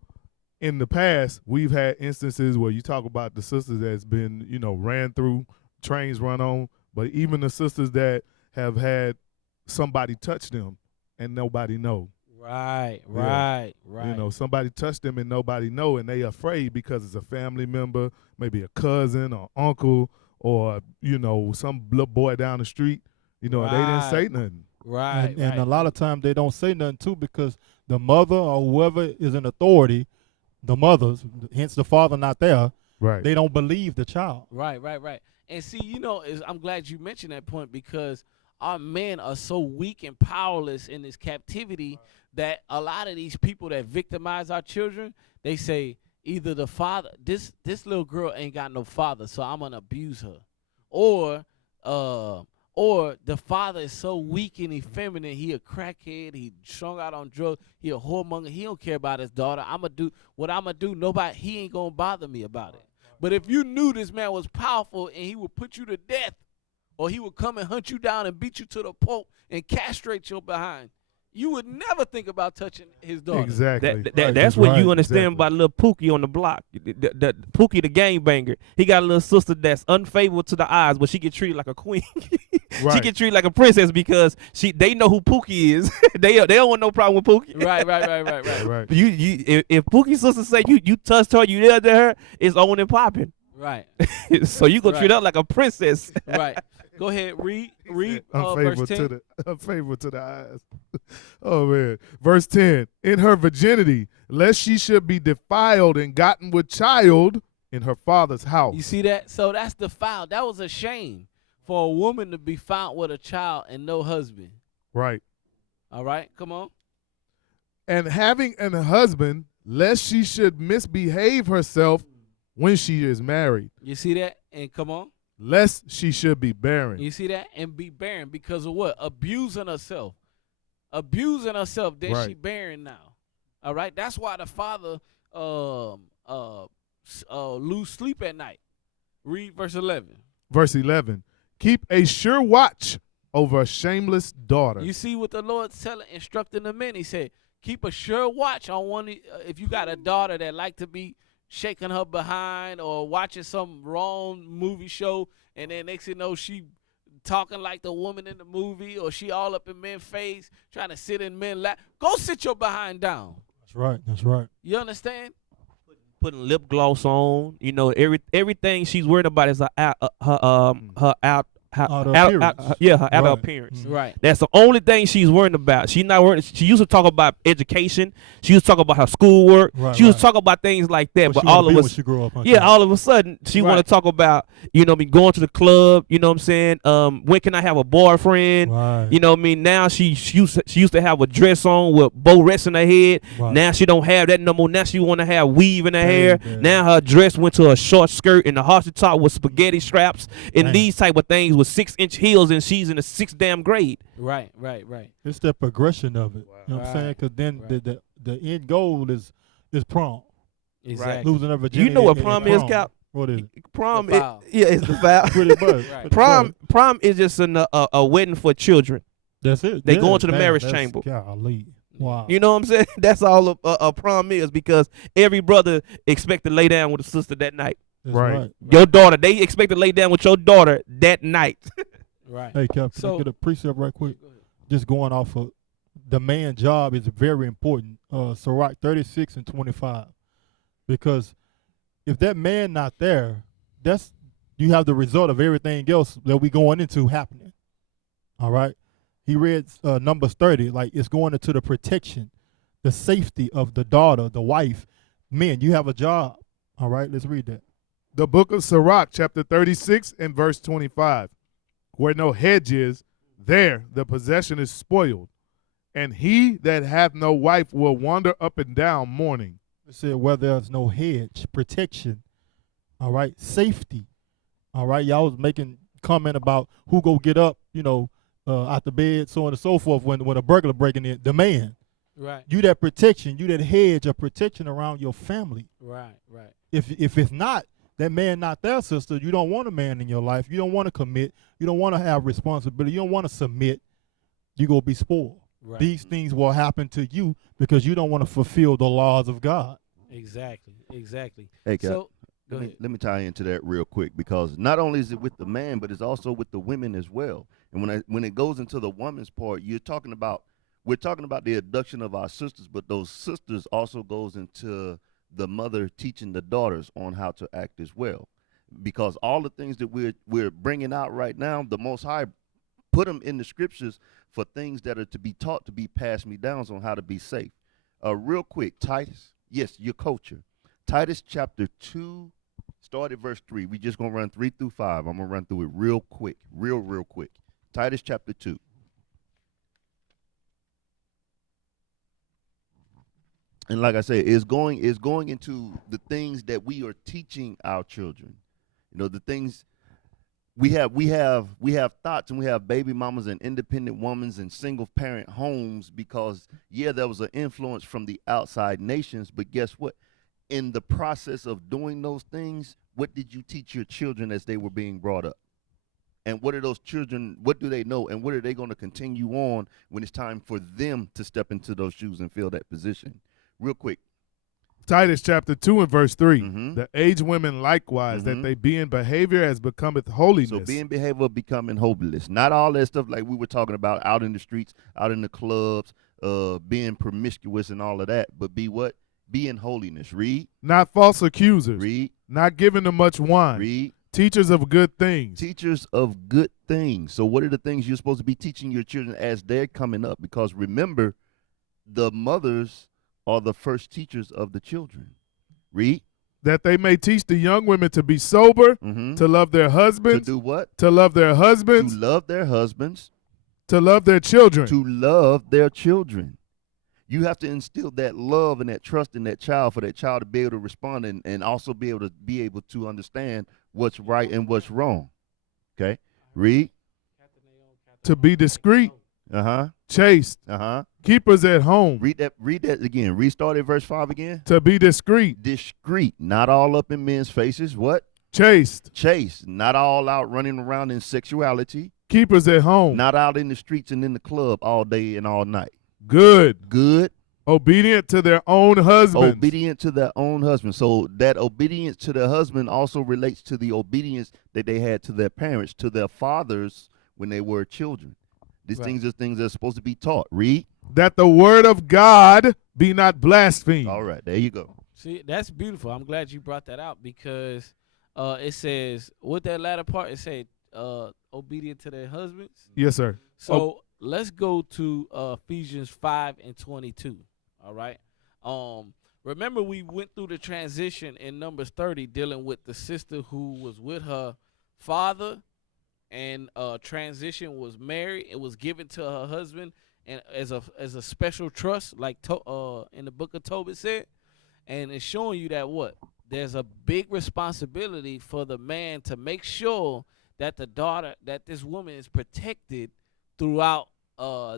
in the past we've had instances where you talk about the sisters that's been, ran through, trains run on, but even the sisters that have had somebody touch them and nobody know. Right. Somebody touched them and nobody know, and they afraid because it's a family member, maybe a cousin or uncle, or some little boy down the street. They didn't say nothing. Right. And a lot of times they don't say nothing too because the mother or whoever is in authority, the mothers, hence the father not there, Right. they don't believe the child. Right. And see, I'm glad you mentioned that point because our men are so weak and powerless in this captivity that a lot of these people that victimize our children, they say either the father, this little girl ain't got no father, so I'm gonna abuse her, or the father is so weak and effeminate, he a crackhead, he strung out on drugs, he a whoremonger, he don't care about his daughter. I'ma do what I'ma do. He ain't gonna bother me about it. But if you knew this man was powerful and he would put you to death, or he would come and hunt you down and beat you to the pulp and castrate your behind, you would never think about touching his daughter. Exactly. That's what you exactly. understand about little Pookie on the block. The Pookie, the game banger. He got a little sister that's unfavorable to the eyes, but she get treated like a queen. Right. She get treated like a princess because they know who Pookie is. they don't want no problem with Pookie. Right. Right. If Pookie's sister say you touched her, you did to her, it's on and popping. Right. So you gonna treat her like a princess. Right. Go ahead, read verse Unfavorable 10. unfavorable to the eyes. Oh man. Verse 10. In her virginity, lest she should be defiled and gotten with child in her father's house. You see that? So that's defiled. That was a shame for a woman to be found with a child and no husband. Right. All right, come on. And having an husband, lest she should misbehave herself when she is married. You see that? And come on. Lest she should be barren. You see that? And be barren because of what? Abusing herself. Then Right. she barren now. All right? That's why the father lose sleep at night. Read verse 11. Verse 11. Keep a sure watch over a shameless daughter. You see what the Lord's instructing the men. He said, keep a sure watch on one. If you got a daughter that like to be shaking her behind or watching some wrong movie show, and then next thing you know she talking like the woman in the movie, or she all up in men's face trying to sit in men's lap, go sit your behind down. That's right. You understand? Putting lip gloss on, everything she's worried about is her outer appearance. Right. That's the only thing she's worried about. She's not worried. She used to talk about education. She used to talk about her schoolwork. She used to talk about things like that. But all of us, all of a sudden, she want to talk about, going to the club. You know what I'm saying? When can I have a boyfriend? Right. You know what I mean? Now she used to have a dress on with bow rest in her head. Right. Now she don't have that no more. Now she want to have weave in her hair. Now her dress went to a short skirt and the halter top with spaghetti straps and these type of things with 6-inch heels, and she's in the 6th damn grade. Right. It's the progression of it. You know what I'm saying? Because then the end goal is prom. Exactly. Losing her virginity. You know what in prom is, Cap? What is it? Prom, The foul. it's the foul. Pretty much. Right. Prom is just a wedding for children. That's it. They go into the marriage chamber. Golly. Wow. You know what I'm saying? That's all a prom is, because every brother expect to lay down with a sister that night. That's Right. Your daughter, they expect to lay down with your daughter that night. Right. Hey, Cap, can I get a precept right quick? Just going off of the man job is very important. Sirach 36 and 25. Because if that man not there, you have the result of everything else that we going into happening. All right? He read Numbers 30, like it's going into the protection, the safety of the daughter, the wife. Men, you have a job. All right? Let's read that. The book of Sirach, chapter 36 and verse 25. Where no hedge is, there the possession is spoiled. And he that hath no wife will wander up and down mourning. It said where there's no hedge, protection, all right, safety, all right. Y'all was making comment about who go get up, out the bed, so on and so forth. When a burglar breaking in, the man, Right. you that protection, you that hedge of protection around your family. Right. Right. If it's not, that man not there, sister, you don't want a man in your life. You don't want to commit. You don't want to have responsibility. You don't want to submit. You gonna be spoiled. Right. These things will happen to you because you don't want to fulfill the laws of God. Exactly. Exactly. Hey, Cap, So go ahead. let me tie into that real quick, because not only is it with the man, but it's also with the women as well. And when it goes into the woman's part, we're talking about the abduction of our sisters, but those sisters also goes into the mother teaching the daughters on how to act as well, because all the things that we're bringing out right now, the Most High put them in the scriptures for things that are to be taught, to be passed me down on how to be safe. Real quick, Titus, yes, your culture. Titus chapter 2, start at verse 3. We just going to run 3 through 5. I'm going to run through it real quick, real quick. Titus chapter 2. And like I said, it's going into the things that we are teaching our children. You know, the things we have thoughts, and we have baby mamas and independent women and single parent homes, because there was an influence from the outside nations, but guess what? In the process of doing those things, what did you teach your children as they were being brought up? And what are those children, what do they know, and what are they going to continue on when it's time for them to step into those shoes and fill that position? Real quick. Titus chapter 2 and verse 3. Mhm. The aged women likewise, that Mhm. they be in behavior as becometh holiness. So being behavior, becoming holiness. Not all that stuff like we were talking about out in the streets, out in the clubs, being promiscuous and all of that. But be what? Be in holiness. Read. Not false accusers. Read. Not giving to much wine. Read. Teachers of good things. Teachers of good things. So what are the things you're supposed to be teaching your children as they're coming up? Because remember, the mothers are the first teachers of the children. Read. That they may teach the young women to be sober, Mhm. to love their To husbands, do what? to love their husbands, To love their husbands. to love their children. To love their children. You have to instill that love and that trust in that child for that child to be able to respond and also be able to understand what's right and what's wrong. Okay? Read. To be discreet, Uh-huh. chaste, Uh-huh. keepers at home. Read that again. Restart at verse 5 again. To be discreet, Discreet, not all up in men's faces. What? chaste, Chaste, not all out running around in sexuality. keepers at home. Not out in the streets and in the club all day and all night. Good, Good. obedient to their own husbands. Obedient to their own husband. So that obedience to their husband also relates to the obedience that they had to their parents, to their fathers when they were children. These Right. things are things that are supposed to be taught. Read. That the word of God be not blasphemed. All right, there you go. See, that's beautiful. I'm glad you brought that out because it says with that latter part, it said obedient to their husbands. Yes, sir. So let's go to Ephesians 5:22. All right. Remember we went through the transition in Numbers 30 dealing with the sister who was with her father, and transition was married. It was given to her husband, and as a special trust, like in the book of Tobit said, and it's showing you that there's a big responsibility for the man to make sure that this woman is protected throughout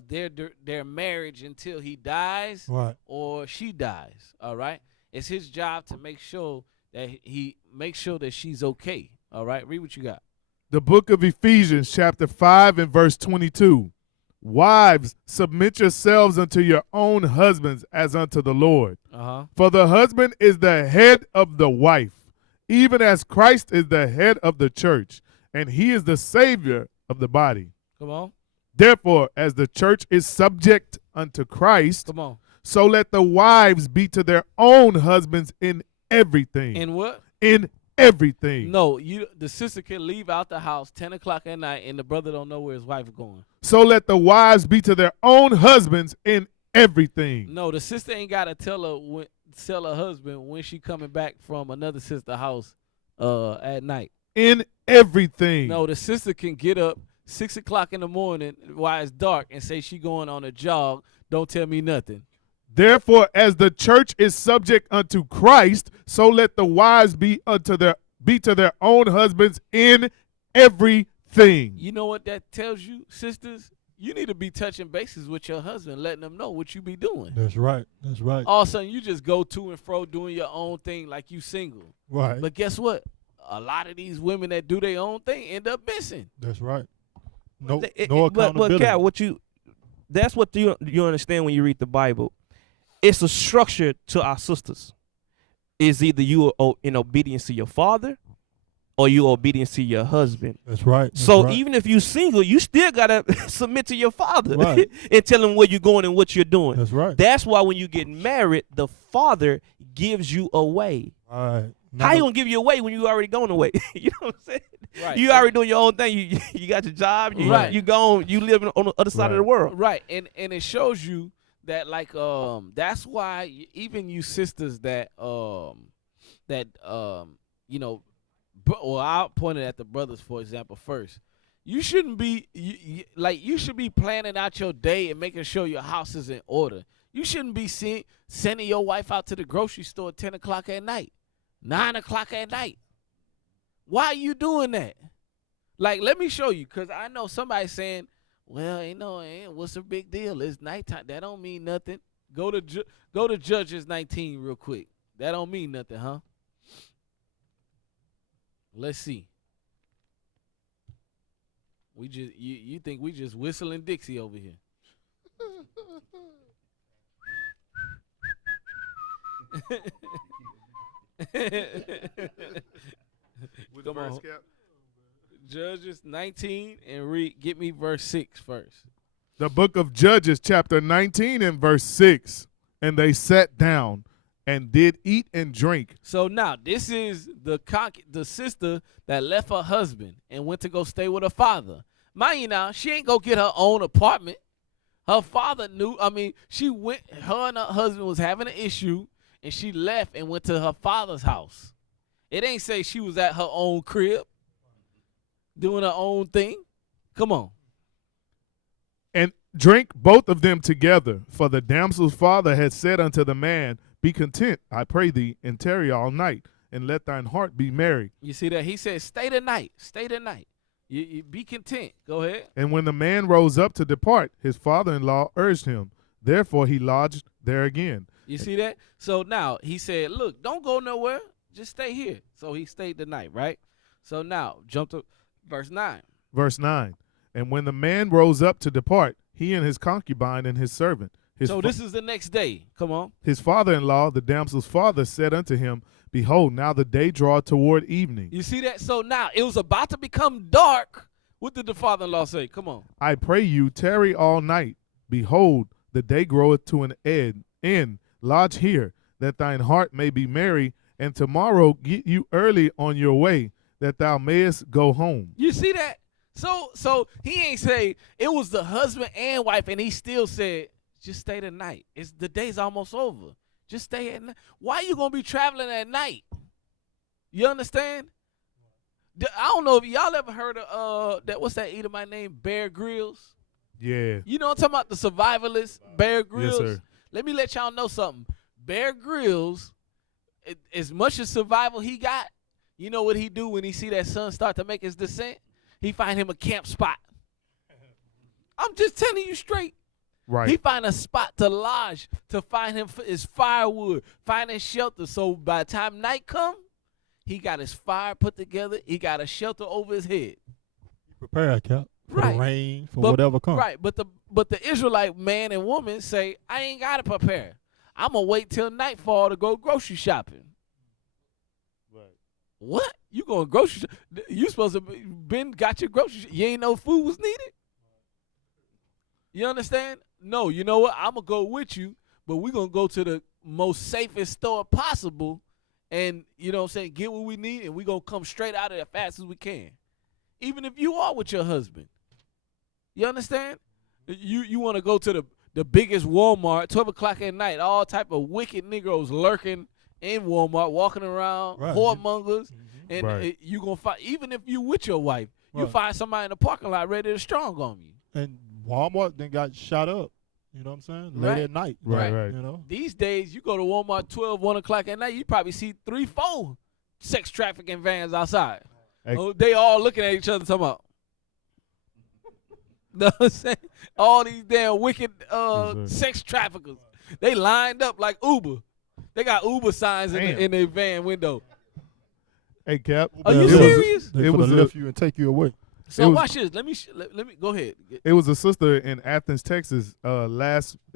their marriage until he dies, Right. or she dies. All right, it's his job to make sure that he makes sure that she's okay. All right, read what you got. The book of Ephesians, chapter 5 and verse 22. Wives, submit yourselves unto your own husbands as unto the Lord. For the husband is the head of the wife, even as Christ is the head of the church, and he is the Savior of the body. Come on. Therefore, as the church is subject unto Christ, Come on. so let the wives be to their own husbands in everything. In what? In everything. No, the sister can leave out the house 10 o'clock at night and the brother don't know where his wife is going. So let the wives be to their own husbands in everything. No, the sister ain't got to tell her husband when she coming back from another sister house at night. In everything. No, the sister can get up 6 o'clock in the morning while it's dark and say she going on a jog. Don't tell me nothing. Therefore, as the church is subject unto Christ, so let the wives be to their own husbands in everything. You know what that tells you, sisters? you need to be touching bases with your husband, letting them know what you be doing. That's right. That's right. All of a sudden, you just go to and fro doing your own thing like you single. Right. But guess what? A lot of these women that do their own thing end up missing. That's right. No, It- no it- but accountability. Cal, that's what you understand when you read the Bible. It's a structure to our sisters. Is either you are in obedience to your father, or you are obedience to your husband. That's right. That's So right. even if you single, you still gotta submit to your father Right. and tell him where you're going and what you're doing. That's right. That's why when you get married, the father gives you away. Right. How you gonna give you away when you already going away? You know what I'm saying? Right. You already doing your own thing. You got your job. Right. You gone. You live on the other side of the world. Right, and it shows you that like that's why even you sisters that you know, well, I'll point it at the brothers for example first. You shouldn't be you should be planning out your day and making sure your house is in order. You shouldn't be sending your wife out to the grocery store at 10 o'clock at night, 9 o'clock at night. Why are you doing that? Like, let me show you, because I know somebody saying, well, what's the big deal? It's nighttime. That don't mean nothing. Go to Judges 19 real quick. That don't mean nothing, huh? Let's see. We just you think we just whistling Dixie over here. Come on. Judges 19 and get me verse 6 first. The book of Judges, chapter 19 and verse 6. And they sat down and did eat and drink. So now this is the sister that left her husband and went to go stay with her father. Mind you now, she ain't go get her own apartment. Her father knew. I mean, she went. Her and her husband was having an issue, and she left and went to her father's house. It ain't say she was at her own crib doing her own thing. Come on. And drink both of them together. For the damsel's father had said unto the man, Be content, I pray thee, and tarry all night, and let thine heart be merry. You see that? He said, stay the night. Stay the night. You be content. Go ahead. And when the man rose up to depart, his father-in-law urged him. Therefore he lodged there again. You see that? So now he said, look, don't go nowhere. Just stay here. So he stayed the night, right? So now jump to verse 9. Verse 9. And when the man rose up to depart, he and his concubine and his servant. So this is the next day. Come on. His father-in-law, the damsel's father, said unto him, Behold, now the day draweth toward evening. You see that? So now it was about to become dark. What did the father-in-law say? Come on. I pray you, tarry all night. Behold, the day groweth to an end. Lodge here, that thine heart may be merry, and tomorrow get you early on your way, that thou mayest go home. You see that? So he ain't say it was the husband and wife, and he still said, just stay the night. The day's almost over. Just stay at night. Why you gonna be traveling at night? You understand? I don't know if y'all ever heard of that. What's that Edomite name? Bear Grylls. Yeah. You know what I'm talking about? The survivalist Bear Grylls. Yes, sir. Let me let y'all know something. Bear Grylls, as much as survival he got, you know what he do when he see that sun start to make his descent? He find him a camp spot. I'm just telling you straight. Right. He find a spot to lodge, to find him his firewood, find his shelter. So by the time night come, he got his fire put together. He got a shelter over his head. Prepare, Cap. For Right. the rain, for But- whatever comes. Right, but the Israelite man and woman say, I ain't got to prepare. I'm going to wait till nightfall to go grocery shopping. Right. What? You going grocery shopping? You supposed to been got your grocery. You ain't know food was needed? You understand? No, you know what? I'm going to go with you, but we're going to go to the most safest store possible and, you know what I'm saying, get what we need, and we're going to come straight out of there as fast as we can. Even if you are with your husband. You understand? You want to go to the biggest Walmart, 12 o'clock at night, all type of wicked Negroes lurking in Walmart, walking around, Right. whoremongers, and Right. you going to find, even if you with your wife, you Right. find somebody in the parking lot ready to strong on you. And Walmart then got shot up. You know what I'm saying? Late Right. at night. Right, Right. right. You know? These days, you go to Walmart 12, 1 o'clock at night, you probably see 3, 4 sex trafficking vans outside. Hey. Oh, they all looking at each other talking about, Know what I'm saying? All these damn wicked Yes, sir. sex traffickers. They lined up like Uber. They got Uber signs Damn. in their van window. Hey, Cap. Are you It was- serious? They It for was to a- lift you and take you away. So was- watch this. Let me go ahead. It was a sister in Athens, Texas. It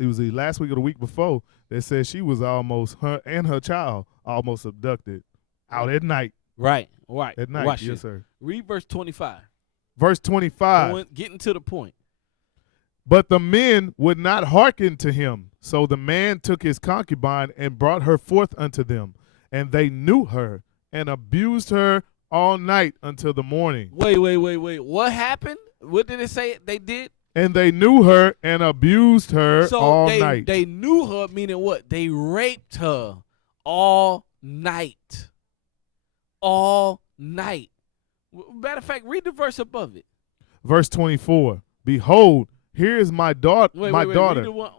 was the last week or the week before that said she was almost her and her child almost abducted out at night. Right. At night, Watch yes, this. sir. Read verse 25. Verse 25. Getting to the point. But the men would not hearken to him. So the man took his concubine and brought her forth unto them. And they knew her and abused her all night until the morning. Wait. What happened? What did it say they did? And they knew her and abused her So all night. they knew her, meaning what? They raped her all night. All night. Matter of fact, read the verse above it. Verse 24. Behold, here is my daughter. Wait, daughter. read the one,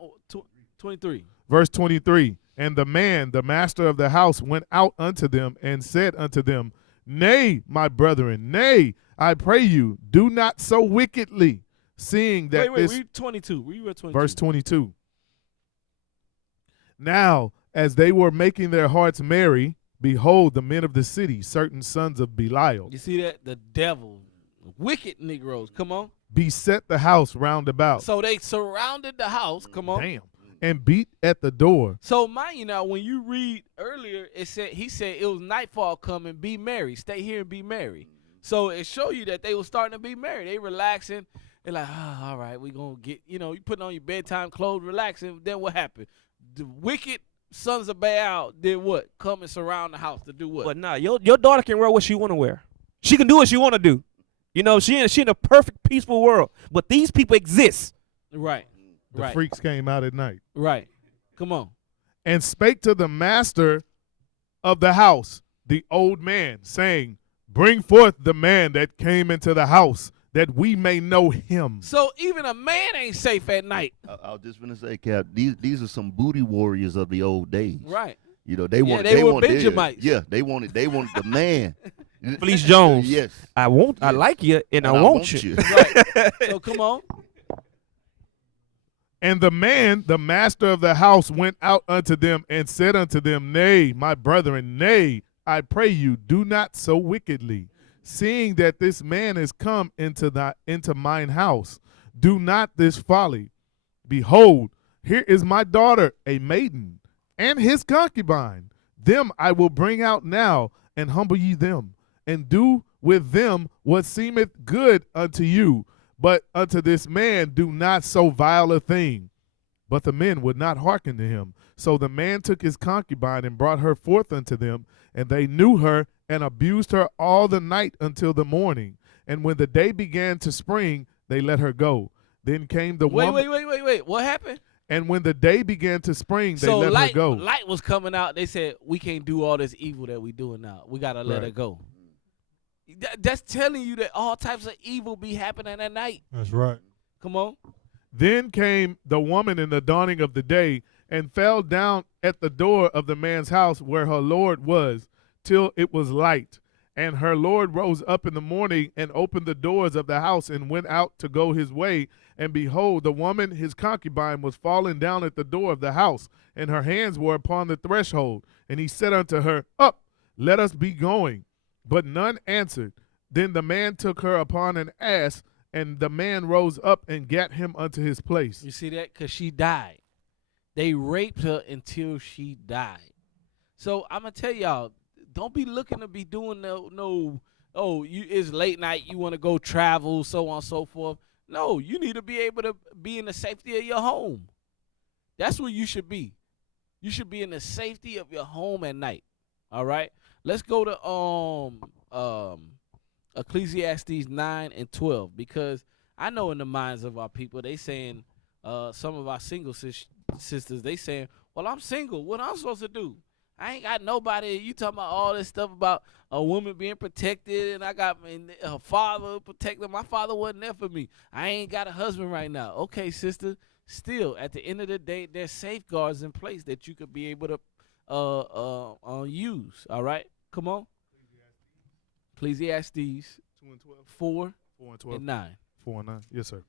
23. Verse 23. And the man, the master of the house, went out unto them and said unto them, Nay, my brethren, nay, I pray you, do not so wickedly, seeing that Wait, this. read 22. Read 22. Verse 22. Now, as they were making their hearts merry, behold, the men of the city, certain sons of Belial, You see that? The devil. Wicked Negroes. Come on. beset the house round about. So they surrounded the house. Come on. Damn. And beat at the door. So mind you now, when you read earlier, he said it was nightfall coming, be merry. Stay here and be merry. So it show you that they were starting to be merry. They relaxing. They're like, all right, we gonna get, you putting on your bedtime clothes, relaxing. Then what happened? The wicked sons of Baal did what? Come and surround the house to do what? But nah, your daughter can wear what she want to wear. She can do what she want to do. She in a perfect, peaceful world. But these people exist. Right. The Right. freaks came out at night. Right. Come on. And spake to the master of the house, the old man, saying, Bring forth the man that came into the house, that we may know him. So even a man ain't safe at night. I was just gonna say, Cap, these are some booty warriors of the old days. Right. They want. they were wanted Benjamites. they wanted the man. Felice Jones. Yes. I like you and I want you. Right. So come on. And the man, the master of the house, went out unto them and said unto them, Nay, my brethren, nay, I pray you, do not so wickedly, seeing that this man is come into mine house. Do not this folly. Behold, here is my daughter, a maiden, and his concubine. Them I will bring out now, and humble ye them, and do with them what seemeth good unto you. But unto this man do not so vile a thing. But the men would not hearken to him. So the man took his concubine and brought her forth unto them, and they knew her and abused her all the night until the morning. And when the day began to spring, they let her go. Then came the woman. Wait. What happened? And when the day began to spring, they So let her go. light was coming out. They said, we can't do all this evil that we doing now. We got to let Right. her go. That's telling you that all types of evil be happening at night. That's right. Come on. Then came the woman in the dawning of the day, and fell down at the door of the man's house where her Lord was, till it was light. And her Lord rose up in the morning and opened the doors of the house and went out to go his way. And behold, the woman, his concubine, was fallen down at the door of the house, and her hands were upon the threshold. And he said unto her, Up, let us be going. But none answered. Then the man took her upon an ass, and the man rose up and gat him unto his place. You see that? Because she died. They raped her until she died. So I'm going to tell y'all, don't be looking to be doing it's late night, you want to go travel, so on and so forth. No, you need to be able to be in the safety of your home. That's where you should be. You should be in the safety of your home at night. All right? Let's go to Ecclesiastes 9 and 12, because I know in the minds of our people, they saying, some of our single sisters, they saying, well, I'm single. What I'm supposed to do? I ain't got nobody. You talking about all this stuff about a woman being protected, and I got her father protected. My father wasn't there for me. I ain't got a husband right now. Okay, sister. Still, at the end of the day, there's safeguards in place that you could be able to use. All right? Come on. Ecclesiastes 2 and 12. 4 4 and 12. and 9. 4 and 9. Yes, sir.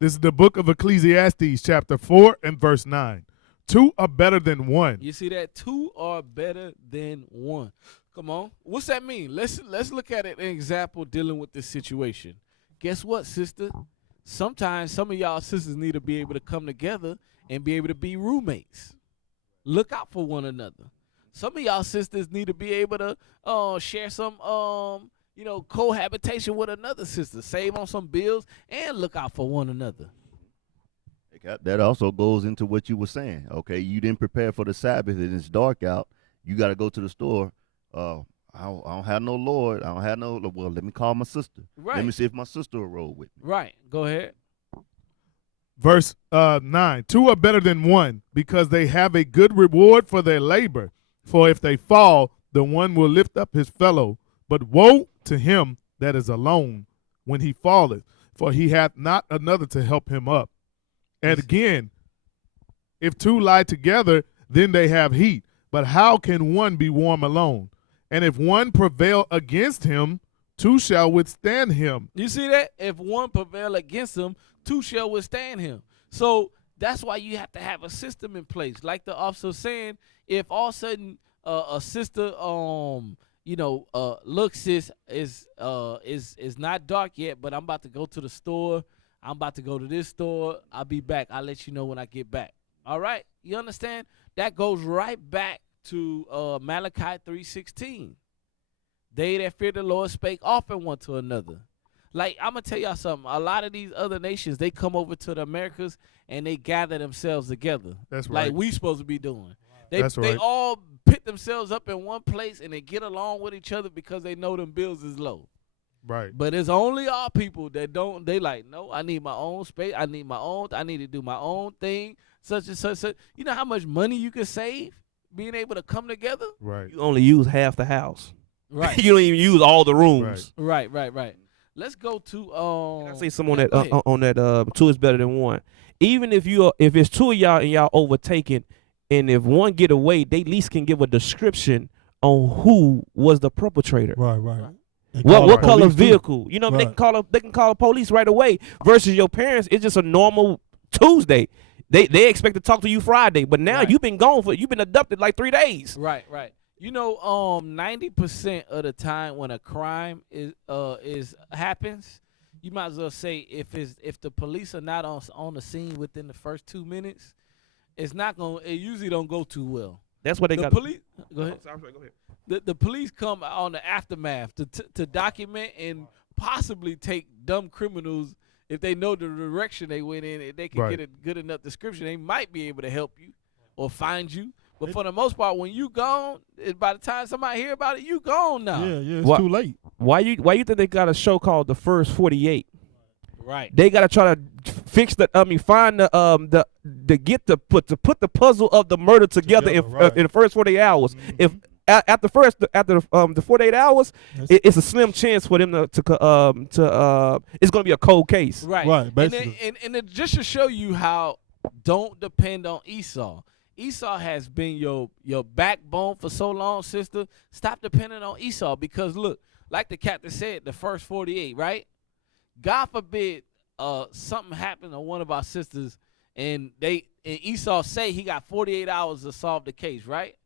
This is the book of Ecclesiastes, chapter 4 and verse 9. 2 are better than 1. You see that? 2 are better than 1. Come on. What's that mean? Let's look at an example dealing with this situation. Guess what, sister? Sometimes some of y'all sisters need to be able to come together and be able to be roommates. Look out for one another. Some of y'all sisters need to be able to share some cohabitation with another sister, save on some bills, and look out for one another. That also goes into what you were saying. Okay, you didn't prepare for the Sabbath and it's dark out. You got to go to the store. I don't have no Lord. I don't have no. Well, let me call my sister. Right. Let me see if my sister will roll with me. Right. Go ahead. Verse 9. 2 are better than 1 because they have a good reward for their labor. For if they fall, the one will lift up his fellow. But woe to him that is alone when he falleth, for he hath not another to help him up. And again, if 2 lie together, then they have heat. But how can one be warm alone? And if one prevail against him, 2 shall withstand him. You see that? If one prevail against him, 2 shall withstand him. So that's why you have to have a system in place. Like the officer was saying, if all of a sudden a sister look, sis, is not dark yet, but I'm about to go to the store. I'm about to go to this store. I'll be back. I'll let you know when I get back. All right? You understand? That goes right back to Malachi 3:16. They that fear the Lord spake often one to another. Like, I'm going to tell y'all something. A lot of these other nations, they come over to the Americas and they gather themselves together. That's right. Like we supposed to be doing. That's right. They all pit themselves up in one place and they get along with each other because they know them bills is low. Right. But it's only our people that don't. They like, no, I need my own space. I need to do my own thing. Such and such. You know how much money you can save being able to come together? Right. You only use half the house. Right. You don't even use all the rooms. Right. Let's go to Can I say something on that 2 is better than 1. Even if it's 2 of y'all and y'all overtaken, and if one get away, they at least can give a description on who was the perpetrator. Right. What color vehicle? You know, Right. they can call the police right away. Versus your parents, it's just a normal Tuesday. They expect to talk to you Friday, but now you've been abducted like 3 days. Right. You know, 90% of the time when a crime happens, you might as well say if the police are not on the scene within the first 2 minutes, it usually don't go too well. That's what they got. Police. Go ahead. Sorry, go ahead. The police come on the aftermath to document and possibly take dumb criminals. If they know the direction they went in, if they can get a good enough description, they might be able to help you or find you. But for the most part, when you gone, by the time somebody hear about it, you gone now. Yeah, it's too late. Why you think they got a show called The First 48? Right. They gotta try to find put the puzzle of the murder together in the first 48 hours. Mm-hmm. If after the 48 hours, it's a slim chance for them to it's gonna be a cold case. Right. And it just to show you how don't depend on Esau. Esau has been your backbone for so long, sister. Stop depending on Esau because look, like the captain said, the first 48, right? God forbid something happened to one of our sisters and Esau say he got 48 hours to solve the case, right?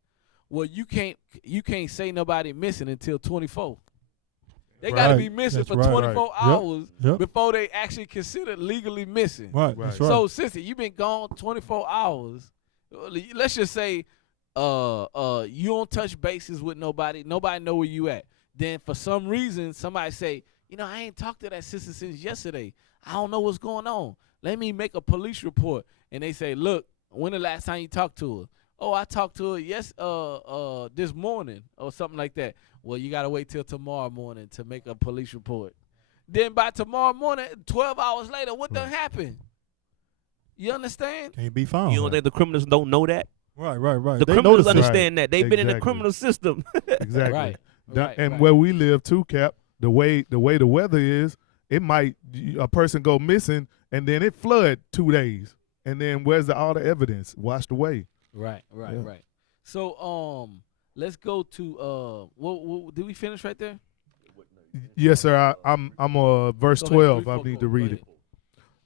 Well, you can't say nobody missing until 24. They got to be missing for 24 hours before they actually consider legally missing. Right. So, sister, you've been gone 24 hours. Let's just say you don't touch bases with nobody. Nobody know where you at. Then for some reason, somebody say, I ain't talked to that sister since yesterday. I don't know what's going on. Let me make a police report. And they say, look, when the last time you talked to her? Oh, I talked to her this morning or something like that. Well, you got to wait till tomorrow morning to make a police report. Then by tomorrow morning, 12 hours later, what done happened? You understand? Can't be found. You don't think the criminals don't know that? Right. The criminals understand that. They've been in the criminal system. Exactly. Right. Where we live too, Cap, the way the weather is, a person go missing and then it flood 2 days. And then where's all the evidence? Washed away. Right. So let's go to what did we finish right there? Yes, sir. I'm verse 12. I need to read it.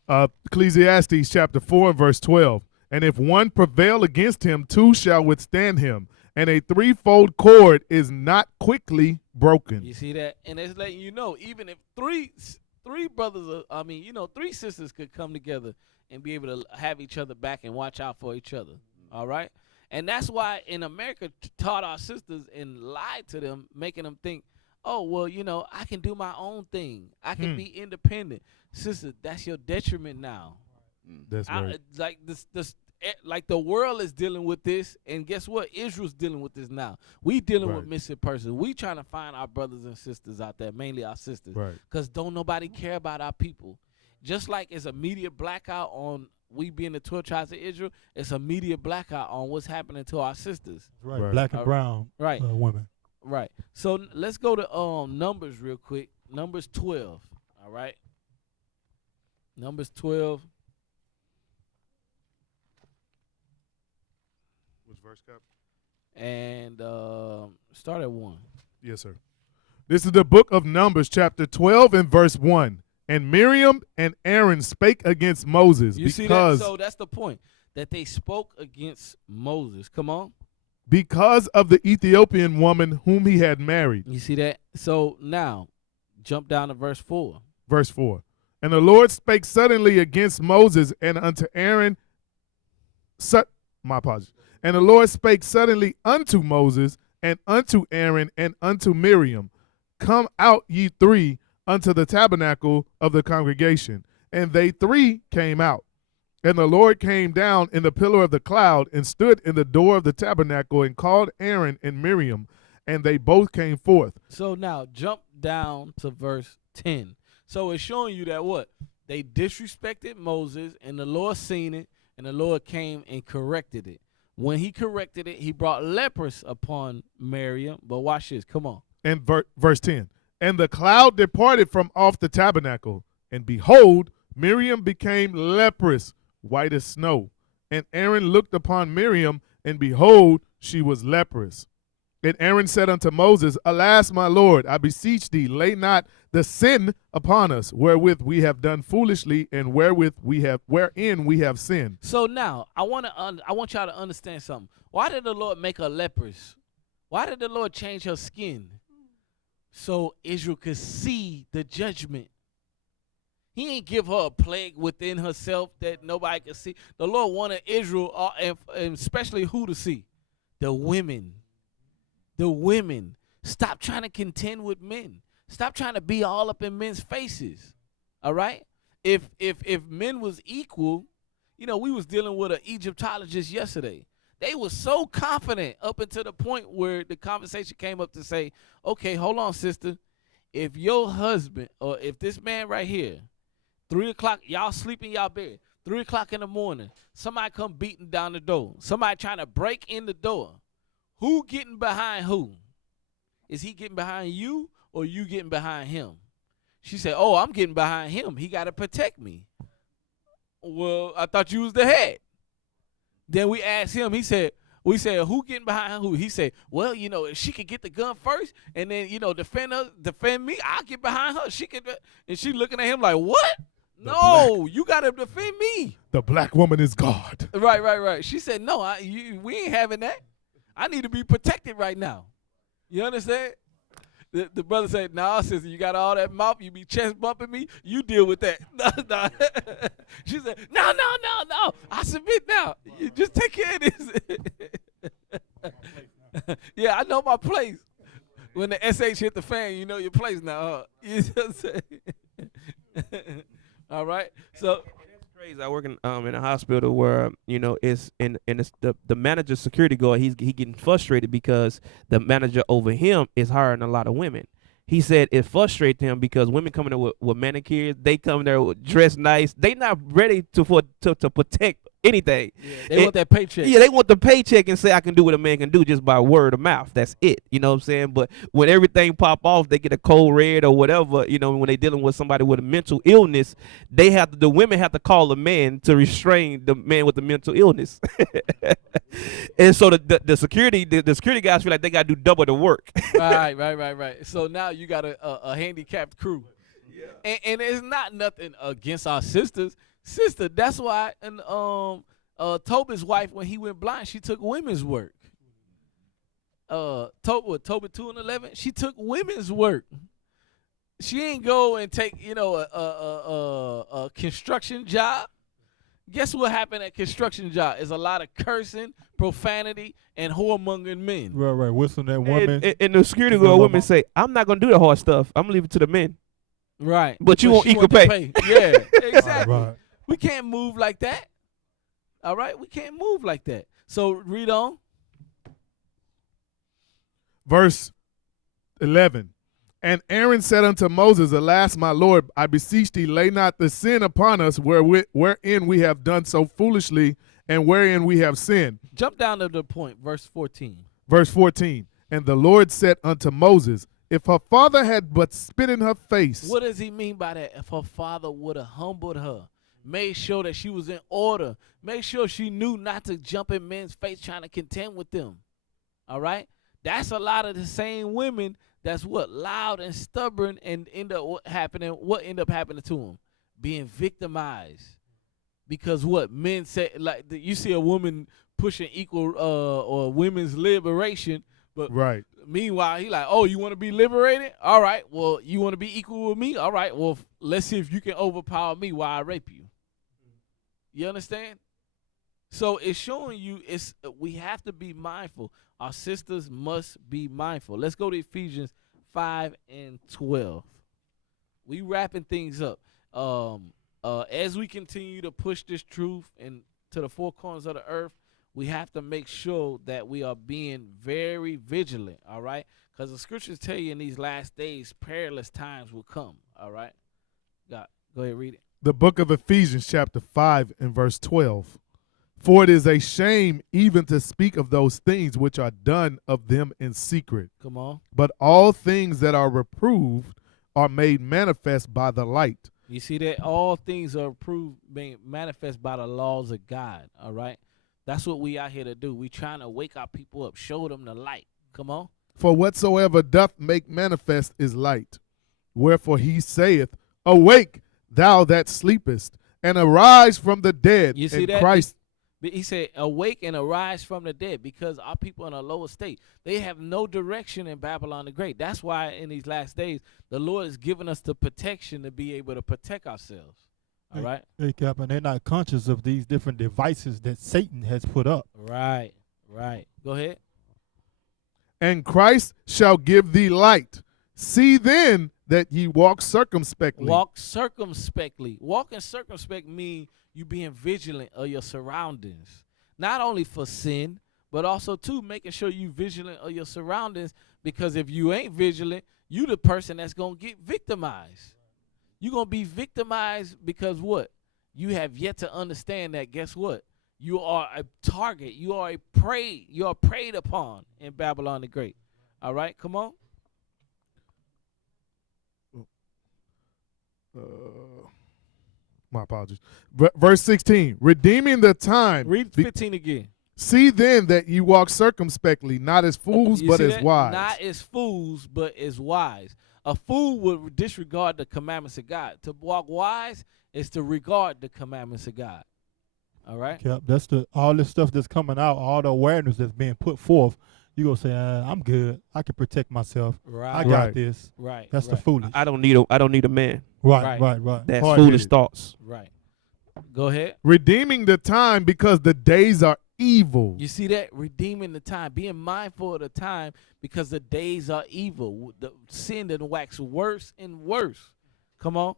Ecclesiastes chapter 4 and verse 12. And if one prevail against him, two shall withstand him. And a threefold cord is not quickly broken. You see that? And it's letting you know, even if three brothers, three sisters could come together and be able to have each other back and watch out for each other. All right? And that's why in America taught our sisters and lied to them, making them think, oh, well, I can do my own thing. I can be independent. Sister, that's your detriment now. That's right. Like the world is dealing with this, and guess what? Israel's dealing with this now. We dealing with missing persons. We trying to find our brothers and sisters out there, mainly our sisters, because don't nobody care about our people. Just like it's a media blackout on we being the 12 tribes of Israel, it's a media blackout on what's happening to our sisters. Right. Black and brown women. Right. So let's go to Numbers real quick. Numbers 12. All right. Numbers 12. Which verse, Cap? And start at 1. Yes, sir. This is the book of Numbers, chapter 12 and verse 1. And Miriam and Aaron spake against Moses see that? So that's the point, that they spoke against Moses. Come on. Because of the Ethiopian woman whom he had married. You see that? So now, jump down to verse 4. Verse 4. And the Lord spake suddenly against Moses and unto Aaron. My apologies. And the Lord spake suddenly unto Moses and unto Aaron and unto Miriam. Come out ye three unto the tabernacle of the congregation. And they three came out. And the Lord came down in the pillar of the cloud and stood in the door of the tabernacle and called Aaron and Miriam, and they both came forth. So now jump down to verse 10. So it's showing you that what? They disrespected Moses, and the Lord seen it, and the Lord came and corrected it. When he corrected it, he brought lepers upon Miriam. But watch this. Come on. And verse 10. And the cloud departed from off the tabernacle, and behold, Miriam became leprous, white as snow. And Aaron looked upon Miriam, and behold, she was leprous. And Aaron said unto Moses, Alas, my Lord, I beseech thee, lay not the sin upon us, wherewith we have done foolishly, and wherein we have sinned. So now I want y'all to understand something. Why did the Lord make her leprous? Why did the Lord change her skin? So Israel could see the judgment. He ain't give her a plague within herself that nobody could see. The Lord wanted Israel, and especially who to see? The women. The women. Stop trying to contend with men. Stop trying to be all up in men's faces. All right? If men was equal, we was dealing with an Egyptologist yesterday. They were so confident up until the point where the conversation came up to say, okay, hold on, sister. If your husband, or if this man right here, 3 o'clock, y'all sleep in y'all bed, 3 o'clock in the morning, somebody come beating down the door, somebody trying to break in the door, who getting behind who? Is he getting behind you, or you getting behind him? She said, oh, I'm getting behind him. He got to protect me. Well, I thought you was the head. Then we asked him, we said, who getting behind who? He said, well, if she could get the gun first and then, defend me, I'll get behind her. She could, and she looking at him like, what? No, you got to defend me. The black woman is God. Right. She said, no, we ain't having that. I need to be protected right now. You understand? The brother said, nah, sister, you got all that mouth. You be chest bumping me. You deal with that. No. She said, no. I submit now. You just take care of this. Yeah, I know my place. When the SH hit the fan, you know your place now. You know what I'm saying? All right. So it's crazy. I work in a hospital where it's the manager's security guard. He getting frustrated because the manager over him is hiring a lot of women. He said it frustrates him because women coming there with manicures, they come there dressed nice. They not ready to protect anything. Yeah, they want that paycheck. Yeah, they want the paycheck and say I can do what a man can do just by word of mouth. That's it. You know what I'm saying? But when everything pop off, they get a cold red or whatever, when they dealing with somebody with a mental illness, the women have to call the man to restrain the man with the mental illness. And so the security guys feel like they got to do double the work. Right. So now you got a handicapped crew. Yeah. And it's not nothing against our sisters. Sister, that's why and Tobit's wife, when he went blind, she took women's work. Tobit 2:11, she took women's work. She ain't go and take, a construction job. Guess what happened at construction job? Is a lot of cursing, profanity, and whoremongering men. Right. Whistling that woman. And the security guard women say, I'm not going to do the hard stuff. I'm going to leave it to the men. Right. But you want equal pay. Yeah, exactly. Right. We can't move like that. All right? We can't move like that. So read on. Verse 11. And Aaron said unto Moses, Alas, my Lord, I beseech thee, lay not the sin upon us wherein we have done so foolishly and wherein we have sinned. Jump down to the point, verse 14. Verse 14. And the Lord said unto Moses, If her father had but spit in her face. What does he mean by that? If her father would have humbled her, made sure that she was in order, made sure she knew not to jump in men's face trying to contend with them. All right? That's a lot of the same women that's what? Loud and stubborn, and end up happening to them? Being victimized. Because what? Men say, like, you see a woman pushing equal or women's liberation, but right. Meanwhile, he like, oh, you want to be liberated? All right, well, you want to be equal with me? All right, well, let's see if you can overpower me while I rape you. You understand? So it's showing you we have to be mindful. Our sisters must be mindful. Let's go to Ephesians 5:12. We wrapping things up. As we continue to push this truth into the four corners of the earth, we have to make sure that we are being very vigilant, all right? Because the scriptures tell you in these last days, perilous times will come, all right? Go ahead, read it. The book of Ephesians chapter 5 and verse 12. For it is a shame even to speak of those things which are done of them in secret. Come on. But all things that are reproved are made manifest by the light. You see that? All things are proved, being manifest by the laws of God, all right? That's what we out here to do. We trying to wake our people up, show them the light. Come on. For whatsoever doth make manifest is light. Wherefore he saith, Awake, thou that sleepest, and arise from the dead. You see and that? Christ. He said, awake and arise from the dead, because our people in a lower state, they have no direction in Babylon the Great. That's why in these last days, the Lord has given us the protection to be able to protect ourselves. All right? Hey, Cap, and they're not conscious of these different devices that Satan has put up. Right. Go ahead. And Christ shall give thee light. See then that ye walk circumspectly. Walk circumspectly. Walking circumspect means you being vigilant of your surroundings. Not only for sin, but also, too, making sure you vigilant of your surroundings, because if you ain't vigilant, you the person that's going to get victimized. You're going to be victimized because what? You have yet to understand that, guess what? You are a target. You are a prey. You are preyed upon in Babylon the Great. All right, come on. My apologies. Verse 16, redeeming the time. Read 15 again. See then that you walk circumspectly, not as fools, but as wise. Not as fools, but as wise. A fool would disregard the commandments of God. To walk wise is to regard the commandments of God. All right? Yep, that's all this stuff that's coming out, all the awareness that's being put forth. You gonna say, I'm good. I can protect myself. Right. I got this. Right. That's the foolish. I don't need a man. Right. That's Hard-headed. foolish thoughts. Right. Go ahead. Redeeming the time because the days are evil. You see that? Redeeming the time. Being mindful of the time because the days are evil. The sin that wax worse and worse. Come on.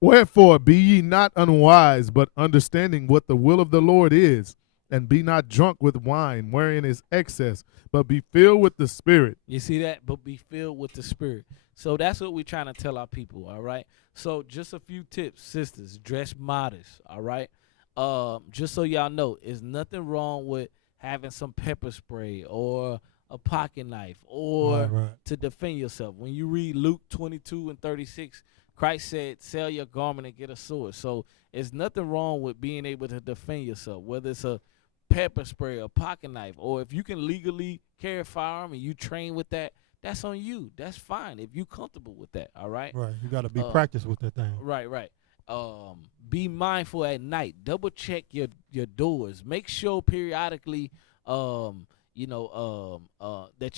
Wherefore be ye not unwise, but understanding what the will of the Lord is, and be not drunk with wine, wherein is excess, but be filled with the Spirit. You see that? But be filled with the Spirit. So that's what we're trying to tell our people, all right? So just a few tips, sisters. Dress modest, all right? Just so y'all know, there's nothing wrong with having some pepper spray or a pocket knife or to defend yourself. When you read Luke 22:36, Christ said, sell your garment and get a sword. So there's nothing wrong with being able to defend yourself, whether it's a pepper spray or pocket knife, or if you can legally carry a firearm and you train with that, that's on you. That's fine if you're comfortable with that, all right? Right. You got to be practiced with that thing. Right. Be mindful at night. Double check your doors. Make sure periodically, that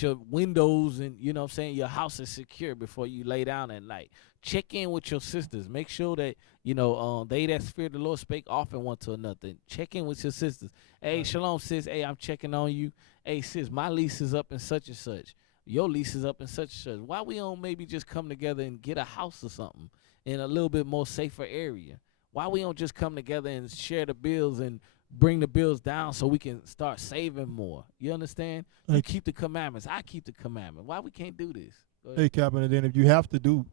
your windows and you know what I'm saying, your house is secure before you lay down at night. Check in with your sisters. Make sure that they that fear the Lord spake often one to another. Check in with your sisters. Hey, shalom, sis. Hey, I'm checking on you. Hey, sis, my lease is up in such and such. Your lease is up in such and such. Why we don't maybe just come together and get a house or something in a little bit more safer area? Why we don't just come together and share the bills and bring the bills down so we can start saving more? You understand? You keep the commandments. I keep the commandment. Why we can't do this? Hey, Captain, and then if you have to do,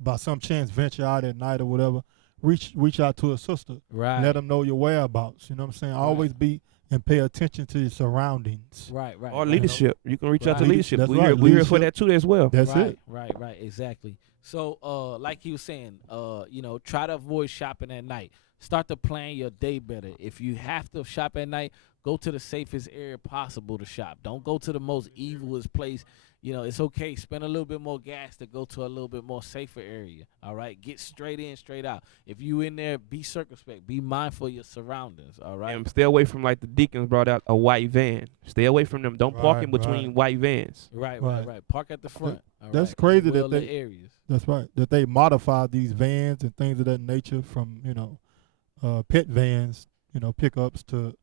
by some chance, venture out at night or whatever, reach out to a sister. Right. Let them know your whereabouts. You know what I'm saying? Right. Always be and pay attention to your surroundings. Right. Or leadership. You can reach out to Right. leadership. That's We're right, here for leadership. that too as well. That's right, it. Right, exactly. So, like he was saying, try to avoid shopping at night. Start to plan your day better. If you have to shop at night, go to the safest area possible to shop. Don't go to the most evilest place. It's okay. Spend a little bit more gas to go to a little bit more safer area. All right? Get straight in, straight out. If you in there, be circumspect. Be mindful of your surroundings. All right? And stay away from, like the deacons brought out, a white van. Stay away from them. Don't park in between white vans. Right. Park at the front. All That's right? crazy Well that lit areas. That's right. That they modify these vans and things of that nature from, pet vans, pickups to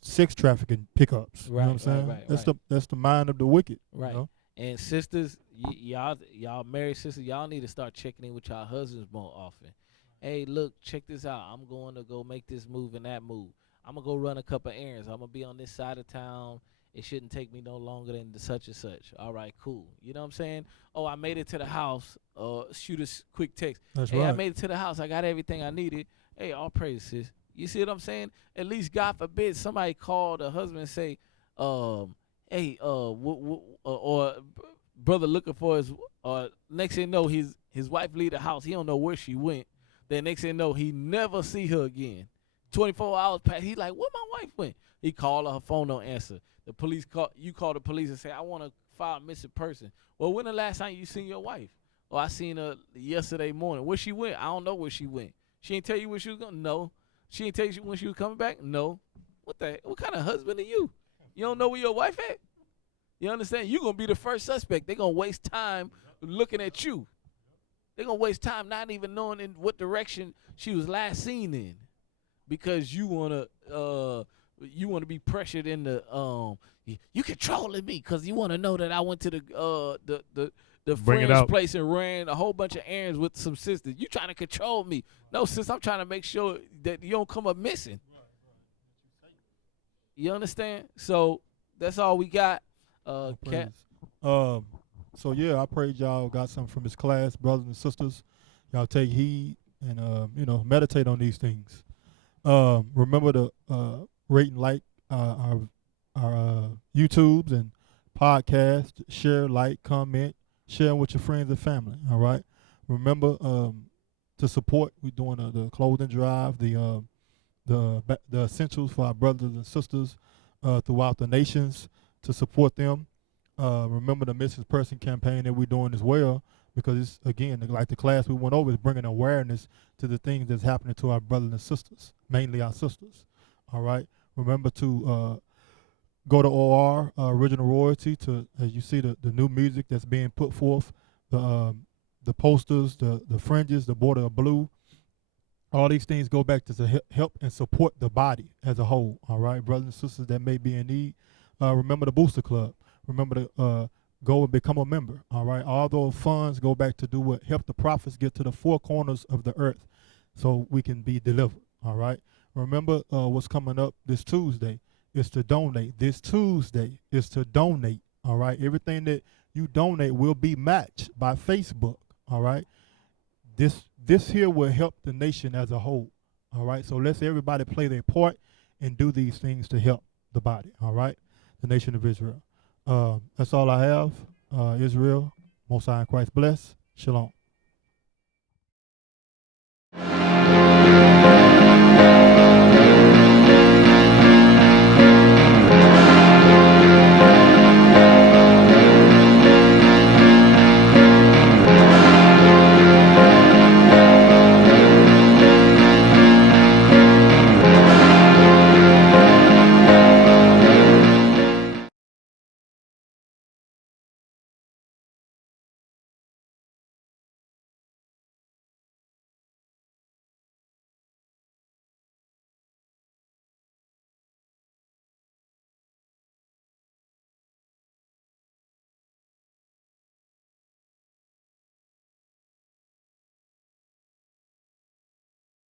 sex trafficking pickups. You know what I'm saying? That's the mind of the wicked. Right. You know? And sisters, y'all married sisters, y'all need to start checking in with y'all husbands more often. Hey, look, check this out. I'm going to go make this move and that move. I'm going to go run a couple errands. I'm going to be on this side of town. It shouldn't take me no longer than such and such. All right, cool. You know what I'm saying? Oh, I made it to the house. Shoot a quick text. That's hey, right. I made it to the house. I got everything I needed. Hey, all praise, sis. You see what I'm saying? At least, God forbid, somebody call the husband and say, hey, or brother looking for his, next thing you know, his wife leave the house. He don't know where she went. Then next thing you know, he never see her again. 24 hours pass. He like, where my wife went? He called her phone don't answer. The police call the police and say, I want to file a missing person. Well, when the last time you seen your wife? Oh, I seen her yesterday morning. Where she went? I don't know where she went. She ain't tell you where she was going? No. She ain't tell you when she was coming back? No. What kind of husband are you? You don't know where your wife at? You understand? You're going to be the first suspect. They're going to waste time looking at you. They're going to waste time not even knowing in what direction she was last seen in, because you want to be pressured into you controlling me because you want to know that I went to the friend's place and ran a whole bunch of errands with some sisters. You trying to control me. No, sis, I'm trying to make sure that you don't come up missing. You understand? So that's all we got. Cat. So yeah, I pray y'all got something from this class, brothers and sisters. Y'all take heed and meditate on these things. Remember to rate and like our YouTubes and podcasts. Share, like, comment, share with your friends and family. All right. Remember to support. We're doing the clothing drive, the essentials for our brothers and sisters throughout the nations, to support them. Remember the Missing Person campaign that we're doing as well, because it's, again, like the class we went over, is bringing awareness to the things that's happening to our brothers and sisters, mainly our sisters. All right. Remember to go to OR, Original Royalty, to, as you see, the new music that's being put forth, the posters, the fringes, the border of blue. All these things go back to help and support the body as a whole. All right, brothers and sisters that may be in need. Remember the Booster Club. Remember to go and become a member. All right, all those funds go back to do what? Help the prophets get to the four corners of the earth so we can be delivered. All right. Remember what's coming up this Tuesday is to donate. This Tuesday is to donate. All right. Everything that you donate will be matched by Facebook. All right. This here will help the nation as a whole. All right. So let's everybody play their part and do these things to help the body. All right. The nation of Israel. That's all I have. Israel, Most High in Christ bless. Shalom.